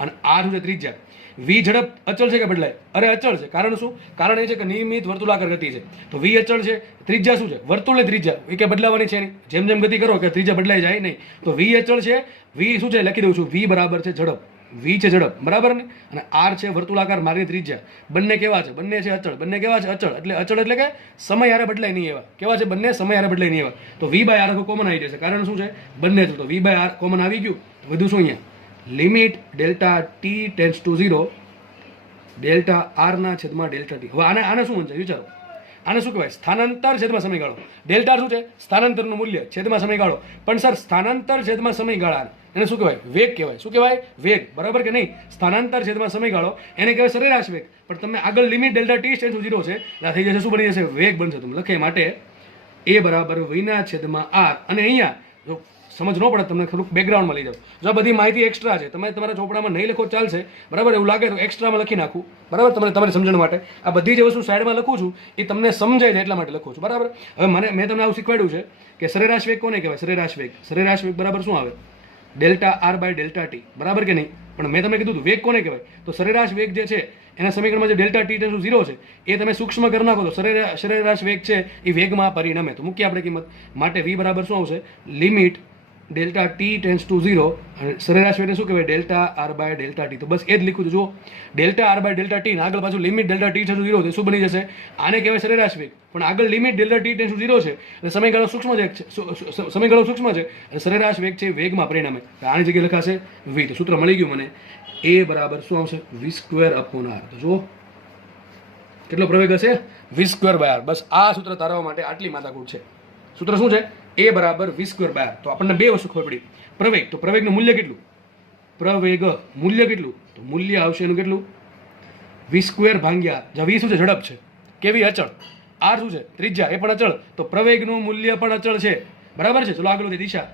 અને R શું છે? ત્રિજ્યા. V ઝડપ અચળ છે કે બદલાય? અરે અચળ છે. કારણ શું? કારણ એ છે કે નિયમિત વર્તુળાકાર ગતિ છે. તો V અચળ છે. ત્રિજ્યા શું છે? વર્તુળની ત્રિજ્યા એ કે બદલાવાની છે નહીં. જેમ જેમ ગતિ કરો કે ત્રિજ્યા બદલાઈ જાય નહીં. તો V અચળ છે. V શું છે? લખી દઉં છું V બરાબર છે ઝડપ. વી છે ઝડપ, બરાબર ને, અને આર છે વર્તુળાકાર માર્ગની ત્રિજ્યા. બંને કેવા છે? બંને છે અચળ. બંને કેવા છે? અચળ. એટલે અચળ એટલે કે સમય હારે બદલાય નહીં એવા. કેવા છે? બંને સમય હારે બદલાય નહીં એવા. તો વી બાય આર કોમન આવી જશે, કારણ શું છે? બંને છે. તો વી બાય આર કોમન આવી ગયું. વધુ શું અહીંયા? Limit delta T tends to 0 delta R ના છેદમાં ડેલ્ટા ટી. હવે આને શું છે વિચારો? આને શું કહેવાય? સ્થાનાંતર છેદમાં સમયગાળો. ડેલ્ટા શું છે? સ્થાનાંતરનું મૂલ્ય છેદમાં સમયગાળો. પણ સર સ્થાનાંતર છેદમાં સમયગાળા એને શું કહેવાય? વેગ કહેવાય. શું કહેવાય? વેગ. બરાબર કે નહીં? સ્થાનાંતર છેદમાં સમયગાળો એને કહેવાય સરેરાશ વેગ. પણ તમે આગળ limit delta T tends to 0 છે એટલે થઈ જશે શું બની જશે? વેગ બનશે. તમે લખે માટે એ બરાબર વીના છેદમાં આર. અને અહીંયા જો સમજ ન પડે તમને થોડુંક બેકગ્રાઉન્ડમાં લઈ જાઓ. જો આ બધી માહિતી એક્સ્ટ્રા છે, તમે તમારા ચોપડામાં નહીં લખો ચાલશે, બરાબર, એવું લાગે તો એક્સ્ટ્રામાં લખી નાખું, બરાબર, તમને તમારી સમજણ માટે. આ બધી જે વસ્તુ સાઈડમાં લખું છું એ તમને સમજાય છે એટલા માટે લખું છું, બરાબર. હવે મેં તમને આવું શીખવાડ્યું છે કે સરેરાશ વેગ કોને કહેવાય? સરેરાશ વેગ. સરેરાશ વેગ બરાબર શું આવે? Delta R by delta T, બરાબર કે નહીં? પણ મેં તમને કીધું વેગ કોને કહેવાય? તો સરેરાશ વેગ જે છે એના સમીકરણમાં જે ડેલ્ટા ટી ટેન્સ ટુ 0 છે એ તમે સૂક્ષ્મ કરી નાખો તો સરેરાશ વેગ છે એ વેગમાં પરિણમે. તો મૂકીએ આપણે કિંમત. માટે વી બરાબર શું આવશે? Limit delta T tends to 0 અને સરેરાશ વેગને શું કહેવાય? Delta R by delta T. તો બસ એ જ લીધું. જુઓ, delta R by delta T આગળ પાછું limit delta T tends to 0 છે. શું બની જશે? આને કહેવાય સરેરાશ વેગ, પણ આગળ limit delta T tends to 0 છે અને સમયગાળો સૂક્ષ્મ છે, સમયગાળો સૂક્ષ્મ છે અને સરેરાશ વેગ છે વેગમાં પરિણમે. આની જગ્યાએ લખાશે વી. તો સૂત્ર મળી ગયું મને. એ બરાબર શું આવશે? વી સ્ક્વેર અપોન આર. તો જુઓ કેટલો પ્રવેગ હશે? વી સ્ક્વેર બાય આર. બસ આ સૂત્ર તારવા માટે આટલી માથાકૂટ છે. સૂત્ર શું છે? એ બરાબર વી સ્ક્વેર બાય આર. તો આપણને બે વસ્તુ ખબર પડી. પ્રવેગ, તો પ્રવેગનું મૂલ્ય કેટલું? પ્રવેગ મૂલ્ય કેટલું? તો મૂલ્ય આવશે એનું કેટલું? વી સ્ક્વેર ભાગ્યા, જ્યાં વી શું છે? ઝડપ છે. કેવી? અચળ. આર શું છે? ત્રિજ્યા, એ પણ અચળ. તો પ્રવેગનું મૂલ્ય પણ અચળ છે, બરાબર છે. ચલો આગળ વધીએ. દિશા.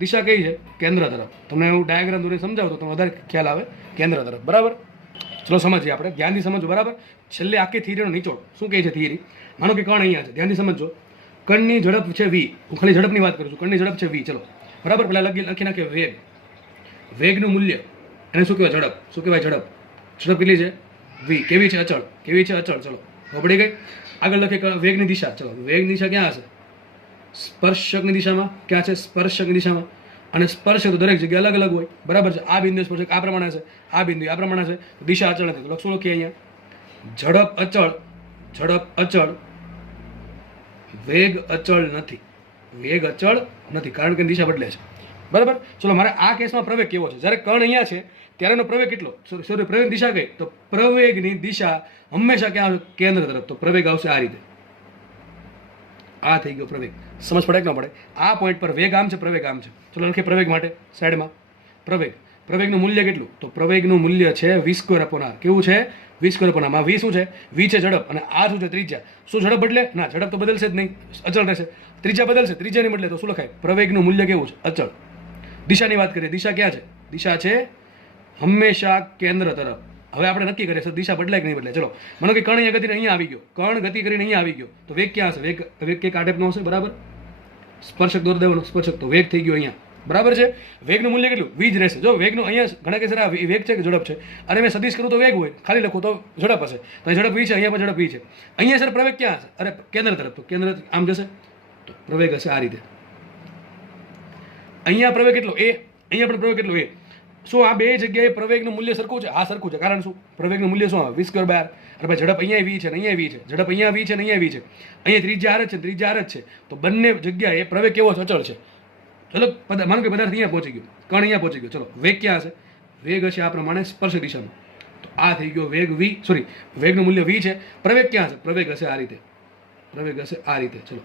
દિશા કઈ છે? કેન્દ્ર તરફ. તમને હું ડાયાગ્રામ દોરી સમજાવું તો તમને વધારે ખ્યાલ આવે. કેન્દ્ર તરફ, બરાબર. ચલો સમજીએ આપણે, ધ્યાનથી સમજો, બરાબર. છેલ્લે આખી થિયરીનો નિચોડ શું કહે છે થિયરી? માનો કે કણ અહીંયા છે, ધ્યાનથી સમજો. કણની ઝડપ છે વી. હું ખાલી ઝડપની વાત કરું છું. કણની ઝડપ છે વી. ચલો બરાબર. પેલા લખી નાખીએ વેગ. વેગનું મૂલ્ય એને શું કહેવાય? ઝડપ. શું કહેવાય? ઝડપ. ઝડપ કેટલી છે? વી. કેવી છે? અચળ. કેવી છે? અચળ. ચલો પડી ગઈ. આગળ લખીએ વેગની દિશા. ચલો વેગની દિશા ક્યાં હશે? સ્પર્શકની દિશામાં. ક્યાં છે? સ્પર્શકની દિશામાં. અને સ્પર્શક તો દરેક જગ્યાએ અલગ અલગ હોય, બરાબર છે. આ બિંદુ સ્પર્શક આ પ્રમાણે છે, આ બિંદુ આ પ્રમાણે છે. દિશા અચળ નથી. તો શું લખીએ અહીંયા? ઝડપ અચળ. ઝડપ અચળ. વેગ અચળ નથી. વેગ અચળ નથી કારણ કે દિશા બદલે છે, બરાબર. ચલો મારે આ કેસમાં પ્રવેગ કેવો છે? જ્યારે કણ અહીંયા છે ત્યારે એનો પ્રવેગ કેટલો? સોરી, પ્રવેગ દિશા કઈ? તો પ્રવેગની દિશા હંમેશા ક્યાં આવશે? કેન્દ્ર તરફ. તો પ્રવેગ આવશે આ રીતે. આ થઈ ગયો પ્રવેગ. સમજ પડે કે ન પડે? આ પોઈન્ટ પર વેગ આમ છે, પ્રવેગ આમ છે. ચલો લખીએ પ્રવેગ માટે સાઈડમાં. પ્રવેગ. પ્રવેગનું મૂલ્ય કેટલું? તો પ્રવેગનું મૂલ્ય છે વી સ્ક્વેર અપોન આર. કેવું છે? V square upon R. V શું છે? વી છે ઝડપ અને આર શું છે? ત્રિજ્યા. શું ઝડપ બદલે? ના, ઝડપ તો બદલશે જ નહીં, અચળ રહેશે. ત્રિજ્યા બદલશે, ત્રિજ્યાને બદલે તો શું લખાય? પ્રવેગનું મૂલ્ય કેવું છે? અચળ. દિશાની વાત કરીએ. દિશા ક્યાં છે? દિશા છે હંમેશા કેન્દ્ર તરફ. હવે આપણે નક્કી કરીએ સર દિશા બદલાય કે નહીં બદલાય. ચલો માનો કે કણ અહીંયા ગતિ અહીંયા આવી ગયો, કણ ગતિ કરીને અહીંયા આવી ગયો, તો વેગ ક્યાં હશે? વેગ કે આ ટાઈપનો હશે, બરાબર. સ્પર્શક દોર દેવાનો, સ્પર્શક તો વેગ થઈ ગયો અહીંયા, બરાબર છે. વેગનું મૂલ્ય કેટલું? વી જ રહેશે. જો વેગનું અહીંયા ઘણા કે સર આ વેગ છે કે ઝડપ છે? અને મેં સદિશ કરું તો વેગ હોય, ખાલી લખું તો ઝડપ હશે. તો અહીં ઝડપ વી છે, અહીંયા પણ ઝડપ વી છે. અહીંયા સર પ્રવેગ ક્યાં હશે? અરે કેન્દ્ર તરફ. તો કેન્દ્ર આમ જશે તો પ્રવેગ હશે આ રીતે. અહીંયા પ્રવેગ કેટલો? એ. અહીંયા પણ પ્રવેગ કેટલો? એ. શું આ બે જગ્યાએ પ્રવેગનું મૂલ્ય સરખું છે? હા સરખું છે. કારણ શું? પ્રવેગનું મૂલ્ય શું આવે? વી સ્ક્વેર બાય આર. અરે ભાઈ ઝડપ અહીંયા વી છે ને અહીંયા વી છે, ઝડપ અહીંયા વી છે ને અહીંયા વી છે, અહીંયા ત્રિજ્યા આર જ છે, ત્રિજ્યા આર જ છે. તો બંને જગ્યાએ પ્રવેગ કેવો છે? અચળ છે. ચલો માનો કે પદાર્થ અહીંયા પહોંચી ગયો, કણ અહીંયા પહોંચી ગયો. ચલો વેગ ક્યાં હશે? વેગ હશે આ પ્રમાણે સ્પર્શ દિશામાં. તો આ થઈ ગયો વેગ વી. સોરી, વેગનું મૂલ્ય વી છે. પ્રવેગ ક્યાં હશે? પ્રવેગ હશે આ રીતે. પ્રવેગ હશે આ રીતે. ચલો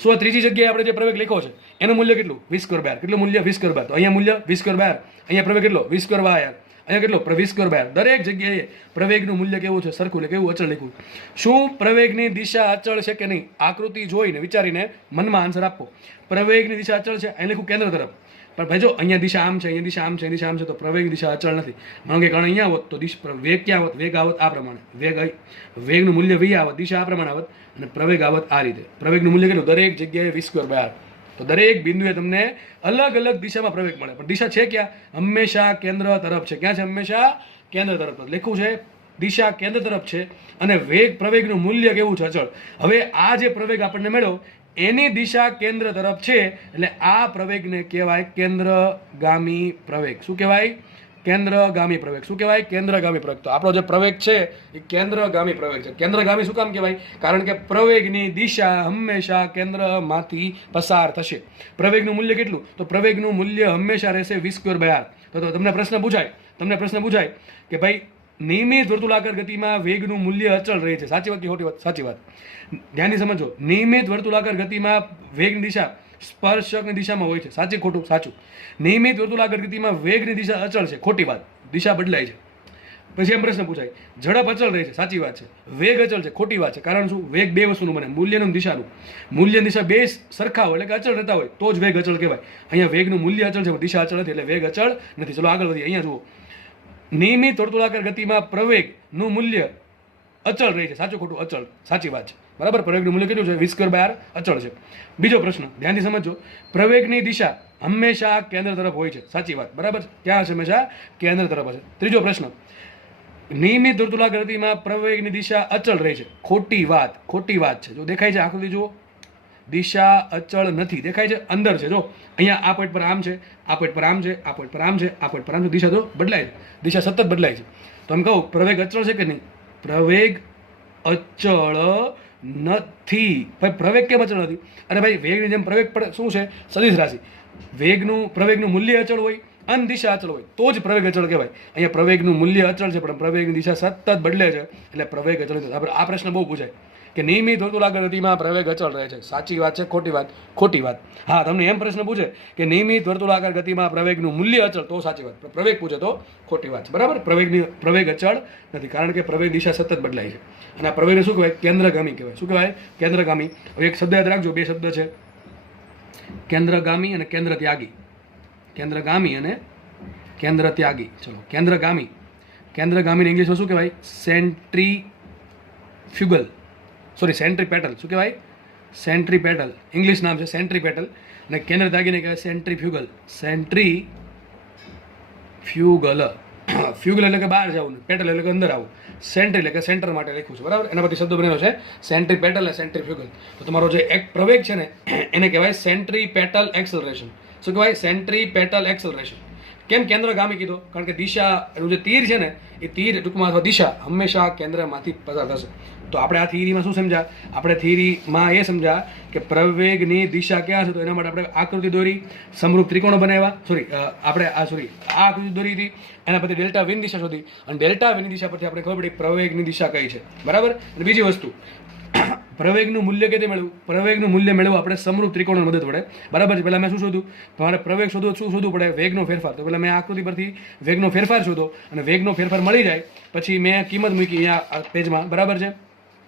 શું આ ત્રીજી જગ્યાએ આપણે જે પ્રવેગ લખ્યો છે એનું મૂલ્ય કેટલું? વી સ્ક્વેર બાય આર. કેટલું મૂલ્ય? વી સ્ક્વેર બાય આર. તો અહીંયા મૂલ્ય વી સ્ક્વેર બાય આર. અહીંયા પ્રવેગ કેટલો? વી સ્ક્વેર બાય આર. અહીંયા કેટલો? વી સ્ક્વેર બાય આર. દરેક જગ્યાએ પ્રવેગનું મૂલ્ય કેવું છે? સરખું. કેવું? અચળ લખ્યું. શું પ્રવેગની દિશા અચળ છે કે નહીં? આકૃતિ જોઈને વિચારીને મનમાં આન્સર આપો. પ્રવેગની દિશા અચળ છે, અહીં લખ્યું કેન્દ્ર તરફ. પણ ભાઈ જો અહીંયા દિશા આમ છે, અહીંયા દિશા આમ છે, અહીંયા દિશા આમ છે, તો પ્રવેગ દિશા અચળ નથી. માનો કે કણ અહીંયા આવત તો વેગ ક્યાં આવત? વેગ આવત આ પ્રમાણે. વેગનું મૂલ્ય વી આવત, દિશા આ પ્રમાણે આવત અને પ્રવેગ આવત આ રીતે. પ્રવેગનું મૂલ્ય કેટલું? દરેક જગ્યાએ વી સ્ક્વેર બાય આર. તો દરેક બિંદુએ તમને અલગ અલગ દિશામાં પ્રવેગ મળે, પણ દિશા છે ક્યાં? હંમેશા કેન્દ્ર તરફ છે. ક્યાં છે? હંમેશા કેન્દ્ર તરફ. લખ્યું છે દિશા કેન્દ્ર તરફ છે અને વેગ પ્રવેગનું મૂલ્ય કેવું છે? અચળ. હવે આ જે પ્રવેગ આપણને મળ્યો એની દિશા કેન્દ્ર તરફ છે એટલે આ પ્રવેગને કહેવાય કેન્દ્રગામી પ્રવેગ. શું કહેવાય? કેન્દ્રગામી પ્રવેગ. શું કહેવાય? કેન્દ્રગામી પ્રવેગ. તો આપણો જે પ્રવેગ છે એ કેન્દ્રગામી પ્રવેગ છે. કેન્દ્રગામી શું કામ કહેવાય? કારણ કે પ્રવેગની દિશા હંમેશા કેન્દ્રમાંથી પસાર થશે. પ્રવેગનું મૂલ્ય કેટલું? તો પ્રવેગનું મૂલ્ય હંમેશા રહેશે v²/r. તો તમને પ્રશ્ન પૂછાય કે ભાઈ નિયમિત વર્તુળાકાર ગતિમાં વેગનું મૂલ્ય અચળ રહે છે. સાચી વાત કે ખોટી વાત? સાચી વાત. ધ્યાનથી સમજો. નિયમિત વર્તુળાકાર ગતિમાં વેગની દિશા સ્પર્શકની દિશામાં હોય છે. સાચી ખોટું? સાચું. નિયમિત વર્તુળાકાર ગતિમાં વેગની દિશા અચળ છે. ખોટી વાત. દિશા બદલાય છે. પછી એમ પ્રશ્ન પૂછાય, ઝડપ અચળ રહે છે. સાચી વાત છે. વેગ અચળ છે. ખોટી વાત છે. કારણ શું? વેગ બે વસ્તુનું બને, મૂલ્યનું દિશાનું. મૂલ્ય દિશા બે સરખા હોય એટલે કે અચળ રહેતા હોય તો જ વેગ અચળ કહેવાય. અહીંયા વેગનું મૂલ્ય અચળ છે, દિશા અચળ નથી એટલે વેગ અચળ નથી. ચલો આગળ વધીએ. અહીંયા જુઓ, નિયમિત વર્તુળાકાર ગતિમાં પ્રવેગનું મૂલ્ય અચળ રહે છે. સાચું ખોટું? અચળ. સાચી વાત છે. બરાબર. પ્રવેગનું મૂલ્ય કેટલું છે? v²/r અચળ છે. બીજો પ્રશ્ન ધ્યાનથી સમજો. પ્રવેગની દિશા હંમેશા કેન્દ્ર તરફ હોય છે. સાચી વાત. બરાબર. ક્યાં હશે? હંમેશા કેન્દ્ર તરફ હશે. ત્રીજો પ્રશ્ન, નિયમિત વર્તુળાકાર ગતિમાં પ્રવેગની દિશા અચળ રહે છે. ખોટી વાત. ખોટી વાત છે. જો દેખાય છે આકૃતિ જુઓ, દિશા અચળ નથી. દેખાય છે? અંદર છે. જો અહીંયા આ પોઈન્ટ પર આમ છે, આ પોઈન્ટ પર આમ છે, આ પોઈન્ટ પર આમ છે, આ પોઈન્ટ પર આમ છે. દિશા તો બદલાય છે. દિશા સતત બદલાય છે. તો એમ કહું પ્રવેગ અચળ છે કે નહીં? પ્રવેગ અચળ નથી. ભાઈ પ્રવેગ કેમ અચળ નથી? અરે ભાઈ વેગની જેમ પ્રવેગ પણ શું છે? સદિશ રાશિ. પ્રવેગનું મૂલ્ય અચળ હોય અને દિશા અચળ હોય તો જ પ્રવેગ અચળ કહેવાય. અહીંયા પ્રવેગનું મૂલ્ય અચળ છે પણ પ્રવેગની દિશા સતત બદલે છે એટલે પ્રવેગ અચળ નથી. આ પ્રશ્ન બહુ પૂછાય કે નિયમિત વર્તુળાકાર ગતિમાં પ્રવેગ અચળ રહે છે. સાચી વાત છે? ખોટી વાત? ખોટી વાત. હા, તમને એમ પ્રશ્ન પૂછે કે નિયમિત વર્તુળાકાર ગતિમાં પ્રવેગનું મૂલ્ય અચળ તો સાચી વાત. પ્રવેગ પૂછે તો ખોટી વાત છે. બરાબર. પ્રવેગ અચળ નથી કારણ કે પ્રવેગ દિશા સતત બદલાય છે. અને આ પ્રવેગને શું કહેવાય? કેન્દ્રગામી કહેવાય. શું કહેવાય? કેન્દ્રગામી. હવે એક શબ્દ યાદ રાખજો, બે શબ્દ છે, કેન્દ્રગામી અને કેન્દ્ર ત્યાગી. કેન્દ્રગામી અને કેન્દ્ર ત્યાગી. ચલો, કેન્દ્રગામીને ઇંગ્લિશમાં શું કહેવાય? સેન્ટ્રીફ્યુગલ. સેન્ટ્રીપેટલ. શું કહેવાય? સેન્ટ્રીપેટલ. ઇંગ્લિશ નામ છે સેન્ટ્રીપેટલ. અને કેન્દ્ર ત્યાગીને કહેવાય સેન્ટ્રીફ્યુગલ. સેન્ટ્રીફ્યુગલ. ફ્યુગલ એટલે કે બહાર જવું, પેટલ એટલે કે અંદર આવું. સેન્ટ્રી એટલે કે સેન્ટર માટે લખ્યું છે. બરાબર. એના પરથી શબ્દ બનેલો છે સેન્ટ્રીપેટલ અને સેન્ટ્રીફ્યુગલ. તો તમારો જે એક પ્રવેગ છે ને એને કહેવાય સેન્ટ્રીપેટલ એક્સલરેશન. શું કહેવાય? સેન્ટ્રીપેટલ એક્સલરેશન. કેમ કેન્દ્રગામી કીધો? કારણ કે દિશાનું જે તીર છે ને એ તીર ટૂંકમાં અથવા દિશા હંમેશા કેન્દ્રમાંથી પસાર થશે. તો આપણે આ થિયરીમાં શું સમજ્યા? આપણે થિયરીમાં એ સમજ્યા કે પ્રવેગની દિશા ક્યાં છે તો એના માટે આપણે આકૃતિ દોરી, સમરૂપ ત્રિકોણો બનાવ્યા. આ આકૃતિ દોરી હતી. એના પછી ડેલ્ટા વીની દિશા શોધી અને ડેલ્ટા વીની દિશા પરથી આપણે ખબર પડી પ્રવેગની દિશા કઈ છે. બરાબર. અને બીજી વસ્તુ, પ્રવેગનું મૂલ્ય કેથી મેળવવું? પ્રવેગનું મૂલ્ય મેળવવું આપણે સમરૂપ ત્રિકોણની મદદ વડે. બરાબર છે. પહેલાં મેં શું શોધ્યું? તમારે પ્રવેગ શોધવો શું શોધવું પડે? વેગનો ફેરફાર. તો પહેલાં મેં આકૃતિ પરથી વેગનો ફેરફાર શોધો અને વેગનો ફેરફાર મળી જાય પછી મેં કિંમત મૂકી અહીંયા પેજમાં. બરાબર છે.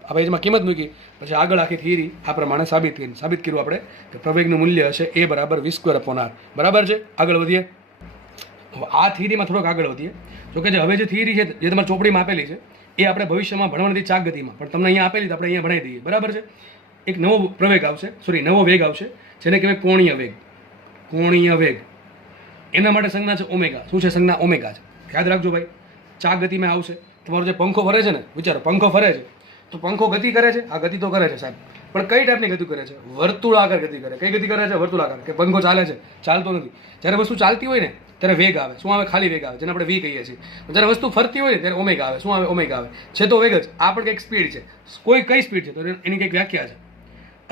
આ પેજમાં કિંમત મૂકી પછી આગળ આખી થિયરી આ પ્રમાણે સાબિત કર્યું આપણે કે પ્રવેગનું મૂલ્ય હશે a બરાબર v²/r. બરાબર છે. આગળ વધીએ. આ થિયરીમાં થોડોક આગળ વધીએ. જોકે જે હવે જે થિયરી છે જે તમારી ચોપડીમાં આપેલી છે એ આપણે ભવિષ્યમાં ભણવાની ચાક ગતિમાં પણ તમને અહીંયા આપેલી તો આપણે અહીંયા ભણાવી દઈએ. બરાબર છે. એક નવો પ્રવેગ આવશે, નવો વેગ આવશે જેને કહેવાય કોણીય વેગ. કોણીય વેગ. એના માટે સંજ્ઞા છે ઓમેગા. શું છે? સંજ્ઞા ઓમેગા છે. યાદ રાખજો ભાઈ. ચાક ગતિમાં આવશે. તમારો જે પંખો ફરે છે ને, વિચારો પંખો ફરે છે તો પંખો ગતિ કરે છે. આ ગતિ તો કરે છે સાહેબ, પણ કઈ ટાઈપની ગતિ કરે છે? વર્તુળાકાર ગતિ કરે. કઈ ગતિ કરે છે? વર્તુળાકાર. કે પંખો ચાલે છે? ચાલતો નથી. જ્યારે વસ્તુ ચાલતી હોય ને ત્યારે વેગ આવે. શું આવે? ખાલી વેગ આવે, જેને આપણે વી કહીએ છીએ. જ્યારે વસ્તુ ફરતી હોય ને ત્યારે ઓમેગા આવે. શું આવે? ઓમેગા આવે. છે તો વેગ જ. આ પણ કંઈક સ્પીડ છે. કઈ સ્પીડ છે તો એની કંઈક વ્યાખ્યા છે.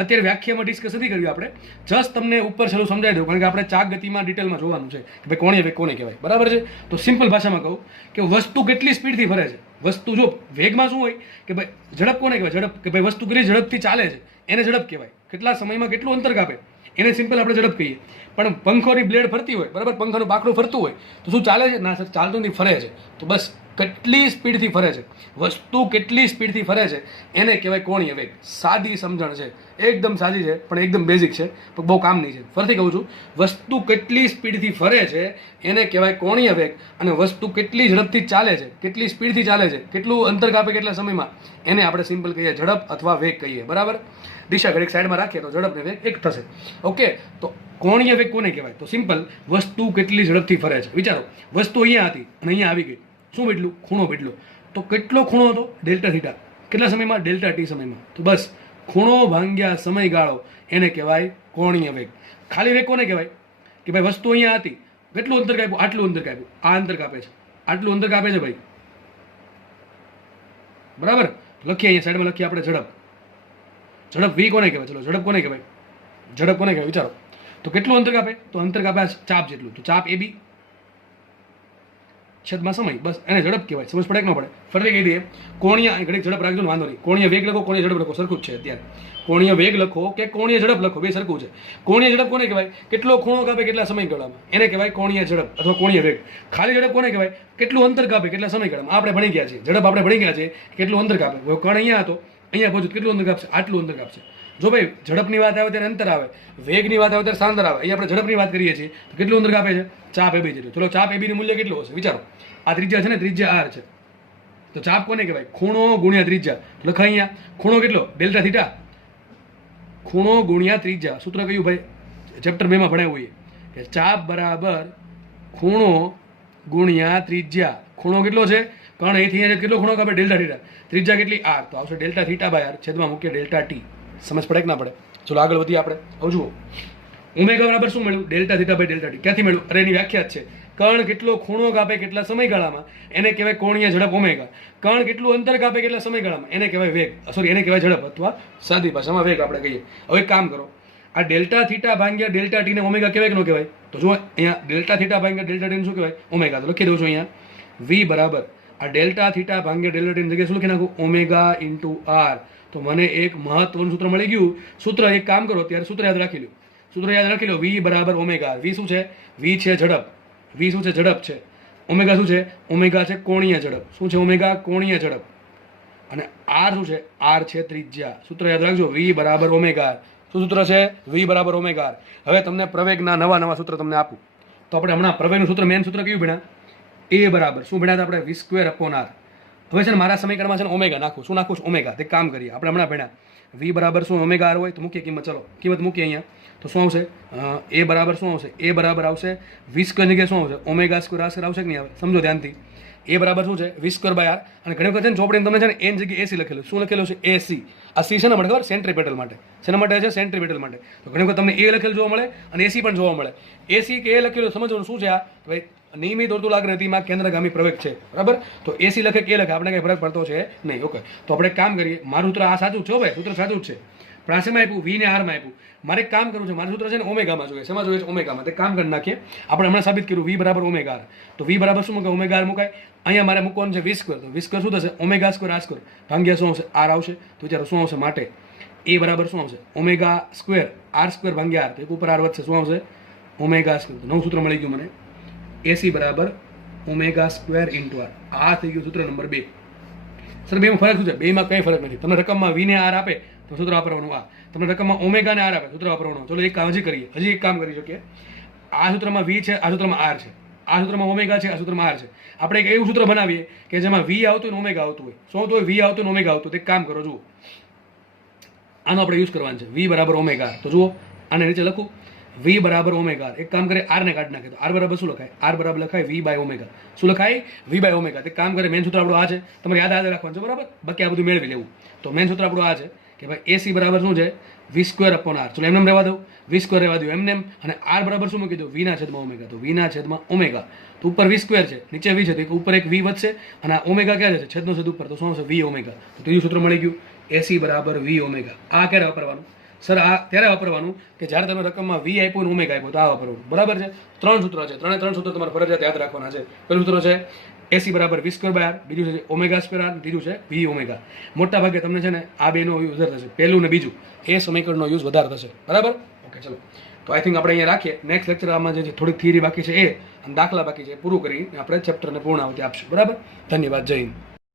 અત્યારે વ્યાખ્યામાં ડિસ્કસ નથી કરવી આપણે, જસ્ટ તમને ઉપર છેલ્લું સમજાવી દઉં કારણ કે આપણે ચાક ગતિમાં ડિટેલમાં જોવાનું છે કે ભાઈ કોણીય વેગ કોને કહેવાય. બરાબર છે. તો સિમ્પલ ભાષામાં કહું કે વસ્તુ કેટલી સ્પીડથી ફરે છે. વસ્તુ જો વેગમાં શું હોય કે ભાઈ ઝડપ કોને કહેવાય? ઝડપ કે ભાઈ વસ્તુ કેટલી ઝડપથી ચાલે છે એને ઝડપ કહેવાય. કેટલા સમયમાં કેટલું અંતર કાપે એને સિમ્પલ આપણે ઝડપ કહીએ. પણ પંખોની બ્લેડ ફરતી હોય, બરાબર, પંખાનું બાકડું ફરતું હોય તો શું ચાલે છે? ના સર, ચાલતું નથી, ફરે છે. તો બસ કેટલી સ્પીડથી ફરે છે, વસ્તુ કેટલી સ્પીડથી ફરે છે એને કહેવાય કોણીય વેગ. સાદી સમજણ છે, એકદમ સાદી છે પણ એકદમ બેઝિક છે, પણ બહુ કામની છે. ફરીથી કહું છું, વસ્તુ કેટલી સ્પીડથી ફરે છે એને કહેવાય કોણીય વેગ અને વસ્તુ કેટલી ઝડપથી ચાલે છે, કેટલી સ્પીડથી ચાલે છે, કેટલું અંતર કાપે કેટલા સમયમાં એને આપણે સિમ્પલ કહીએ ઝડપ અથવા વેગ કહીએ. બરાબર. દિશા ઘડીક સાઈડમાં રાખીએ તો ઝડપ ને વેગ એક થશે. ઓકે. તો કોણીય વેગ કોને કહેવાય? તો સિમ્પલ વસ્તુ કેટલી ઝડપથી ફરે છે. વિચારો, વસ્તુ અહીંયા હતી અને અહીંયા આવી ગઈ. શું બદલું? ખૂણો બદલો. તો કેટલો ખૂણો હતો? Delta theta. કેટલા સમયમાં? ડેલ્ટા ટી સમયમાં. તો બસ ખૂણો ભાંગ્યા સમયગાળો એને કહેવાય કોણીય વેગ. ખાલી વેગ કોને કહેવાય? કે ભાઈ વસ્તુ અહીંયા હતી કેટલું અંતર કાપ્યું? આટલું અંતર કાપ્યું. આ અંતર કાપે છે, આટલું અંતર કાપે છે ભાઈ, બરાબર. લખીએ અહીંયા સાઈડમાં લખીએ આપણે ઝડપ. ઝડપ વી કોને કહેવાય? ચલો ઝડપ કોને કહેવાય? ઝડપ કોને કહેવાય વિચારો. તો કેટલું અંતર કાપે? તો અંતર કાપે ચાપ જેટલું. તો ચાપ AB છેદમાં સમય, બસ એને ઝડપ કહેવાય. સમજ પડે કે ન પડે? ફરીથી કહી દઈએ. કોણીય ઘડીક ઝડપ રાખજો ને, વાંધો નહીં. કોણીય વેગ લખો, કોણીય ઝડપ લખો, સરખું જ છે અત્યારે. કોણીય વેગ લખો કે કોણીય ઝડપ લખો, બે સરખું છે. કોણીય ઝડપ કોને કહેવાય? કેટલો ખૂણો કાપે કેટલા સમયગાળામાં, એને કહેવાય કોણીય ઝડપ અથવા કોણીય વેગ. ખાલી ઝડપ કોને કહેવાય? કેટલું અંતર કાપે કેટલા સમયગાળામાં. આપણે ભણી ગયા છીએ ઝડપ, આપણે ભણી ગયા છે કેટલું અંતર કાપે. કણ અહીંયા હતો, અહીંયા પહોંચ્યું, કેટલું અંતર કાપશે? આટલું અંતર કાપશે. જો ભાઈ ઝડપની વાત આવે ત્યારે અંતર આવે, વેગની વાત આવે ત્યારે સાંતર આવે. અહીંયા આપણે ઝડપની વાત કરીએ છીએ તો કેટલું અંતર કાપે છે? ચાપ AB જેટલું. ચલો ચાપ AB નું મૂલ્ય કેટલું હશે વિચારો. આ ત્રિજ્યા છે ને, ત્રિજ્યા R છે. તો ચાપ કોને કહેવાય? ખૂણો ગુણ્યા ત્રિજ્યા. લખાય અહીંયા ખૂણો કેટલો? Delta theta. ખૂણો ગુણ્યા ત્રિજ્યા. સૂત્ર કયું ભાઈ? ચેપ્ટર 2 માં ભણાવ્યું છે કે ચાપ બરાબર ખૂણો ગુણ્યા ત્રિજ્યા. ખૂણો કેટલો છે? કારણ અહીંથી અહીંયા કેટલો ખૂણો કાપે? Delta theta. ત્રિજ્યા કેટલી? R. તો આવશે ડેલ્ટા થીટા બાય R છેદમાં મૂકીએ ડેલ્ટા T. સમજ પડે કે ના પડે? ચલો આગળ વધીએ આપણે. હવે જુઓ ઓમેગા બરાબર શું મળ્યું? Delta theta by delta T. ક્યાંથી મળ્યું? અરે એની વ્યાખ્યા જ છે. કણ કેટલો ખૂણો કાપે કેટલા સમયગાળામાં, એને કહેવાય કોણીય ઝડપ ઓમેગા. કણ કેટલું અંતર કાપે કેટલા સમયગાળામાં, એને કહેવાય વેગ. સોરી, એને કહેવાય ઝડપ અથવા સાદી ભાષામાં વેગ આપણે કહીએ. હવે એક કામ કરો, આ ડેલ્ટા થીટા ભાગ્યા ડેલ્ટા ટી ને ઓમેગા કહેવાય કે ન કહેવાય? તો જો અહીંયા ડેલ્ટા થીટા ભાગ્યા ડેલ્ટા ટી શું કહેવાય? ઓમેગા. તો લખી દઉં છું અહીંયા V બરાબર આ ડેલ્ટા થીટા ભાગ્યા ડેલ્ટા ટી ની જગ્યાએ શું લખી નાખું? Omega into R. તો મને એક મહત્વનું સૂત્ર મળી ગયું. સૂત્ર એક કામ કરો, ત્યારે સૂત્ર યાદ રાખી લો. સૂત્ર યાદ રાખી લો. V બરાબર ઓમેગા. V શું છે? V છે ઝડપ. V શું છે? ઝડપ છે. ઓમેગા શું છે? ઓમેગા છે કોણીય ઝડપ. શું છે? ઓમેગા કોણીય ઝડપ. અને R શું છે? R છે ત્રિજ્યા. સૂત્ર યાદ રાખજો. V બરાબર ઓમેગા. શું સૂત્ર છે? V બરાબર ઓમેગા. હવે તમને પ્રવેગના નવા નવા સૂત્ર તમને આપું. તો આપણે હમણાં પ્રવેગનું સૂત્ર, મેન સૂત્ર કયું ભણ્યા? A બરાબર શું ભણ્યા હતા આપણે? V²/R. હવે છે ને મારા સમીકરણમાં છે ને ઓમેગા નાખું. શું નાખું? ઓમેગા. તે કામ કરીએ આપણે હમણાં ભણ્યા. V બરાબર શું? ઓમેગા R હોય તો મૂકીએ કિંમત. ચલો કિંમત મૂકીએ અહીંયા. તો શું આવશે? A બરાબર શું આવશે? A બરાબર આવશે V² જગ્યાએ શું આવશે? ઓમેગા સ્ક્વેર R² આવશે કે નહીં આવે? સમજો ધ્યાનથી. A બરાબર શું છે? V²/R. અને ઘણી વખત છે ને ચોપડીને તમે છે ને N જગ્યાએ AC લખેલું. શું લખેલું છે? AC. આ C છે ને, મને ખબર સેન્ટ્રીપેટલ માટે. શેના માટે છે? સેન્ટ્રીપેટલ માટે. તો ઘણી વખત તમને A લખેલું જોવા મળે અને AC પણ જોવા મળે. AC કે A લખેલું સમજવાનું શું છે? આ ભાઈ નિયમિત વર્તુળાકૃતિમાં કેન્દ્રગામી પ્રવેગ છે, બરાબર. તો AC લખે કે A લખે આપણે કંઈ ફરક પડતો છે નહીં. ઓકે, તો આપણે એક કામ કરીએ. મારું સૂત્ર આ સાચું છે ભાઈ, સૂત્ર સાચું જ છે. પણ આ શેમાં આપ્યું? V ને R માં આપ્યું. મારે એક કામ કરવું છે. મારું સૂત્ર છે ને ઓમેગામાં જોઈએ. શેમાં જોઈએ છે? ઓમેગામાં. તે કામ કરી નાખીએ. આપણે હમણાં સાબિત કર્યું V બરાબર ઓમેગા R. તો V બરાબર શું મૂકાય? ઓમેગા R મુકાય. અહીંયા મારે મૂકવાનું છે V². તો V² શું થશે? ઓમેગા સ્ક્વેર R² ભાગ્યા શું આવશે? R આવશે. તો વિચારો શું આવશે? માટે A બરાબર શું આવશે? ઓમેગા સ્ક્વેર R² ભાગ્યા R. તો એક ઉપર R વધશે. શું આવશે? Omega square. નવું સૂત્ર મળી ગયું મને. AC બરાબર ઓમેગા સ્ક્વેર ઇન્ટુ R. આ થઈ ગયું સૂત્ર નંબર 2. સર બેમાં ફરક શું છે? બેમાં કંઈ ફરક નથી. તમને રકમમાં V ને R આપે તો સૂત્ર વાપરવાનું આ. તમને રકમમાં ઓમેગા ને R આપે સૂત્ર વાપરવાનું. ચલો એક કામ હજી કરીએ. હજી એક કામ કરી શકીએ. આ સૂત્રમાં V છે, આ સૂત્રમાં R છે. આ સૂત્રમાં ઓમેગા છે, આ સૂત્રમાં R છે. આપણે એક એવું સૂત્ર બનાવીએ કે જેમાં V આવતું હોય ને ઓમેગા આવતું હોય. શું આવતું હોય? V આવતું ને ઓમેગા આવતું. એક કામ કરો, જુઓ આનો આપણે યુઝ કરવાનું છે. V બરાબર ઓમેગા. તો જુઓ આને નીચે લખું V બરાબર ઓમેગા. એક કામ કરે, R ને કાઢી નાખે. તો R બરાબર શું લખાય? R બરાબર લખાય V બાય ઓમેગા. શું લખાય? V by omega. એક કામ કરે, મેન સૂત્ર આપણું આ છે. તમારે યાદ રાખવાનું છે, બરાબર. બાકી આ બધું મેળવી લેવું. તો મેન સૂત્ર આપણું આ છે કે ભાઈ AC બરાબર શું છે? V²/R. ચલો એમને રહેવા દઉં, V² રહેવા દઉં એમને. અને R બરાબર શું મૂકી દઉં? V ના છેદમાં ઓમેગા. તો V ના છેદમાં ઓમેગા. તો ઉપર V² છે, નીચે V છે, તો ઉપર એક V વધશે અને આ ઓમેગા ક્યાં છે? છેદનો છેદ ઉપર. તો શું આવશે? V omega. તો ત્રીજું સૂત્ર મળી ગયું. AC બરાબર V ઓમેગા. આ ક્યારે વાપરવાનું? સર આ ત્યારે વાપરવાનું કે જ્યારે તમે રકમમાં V આપ્યું ને ઓમેગા આપ્યું તો આ વાપરવાનું, બરાબર છે. 3 સૂત્ર છે. ત્રણ સૂત્ર તમારે ફરજિયાત યાદ રાખવાના છે. પહેલું સૂત્ર છે AC બરાબર V²/R. બીજું છે ઓમેગા સ્ક્વેર R. ત્રીજું છે V ઓમેગા. મોટા ભાગે તમને છે ને આ બેનો યુઝ વધારે થશે. પહેલું ને બીજું એ સમીકરણનો યુઝ વધારે થશે, બરાબર. ઓકે, ચલો તો આઈ થિંક આપણે અહીંયા રાખીએ. નેક્સ્ટ લેક્ચર આમાં જે થોડીક થિયરી બાકી છે એ અને દાખલા બાકી છે પૂરું કરીને આપણે ચેપ્ટરને પૂર્ણાવતી આપશું, બરાબર. ધન્યવાદ. જય હિન્દ.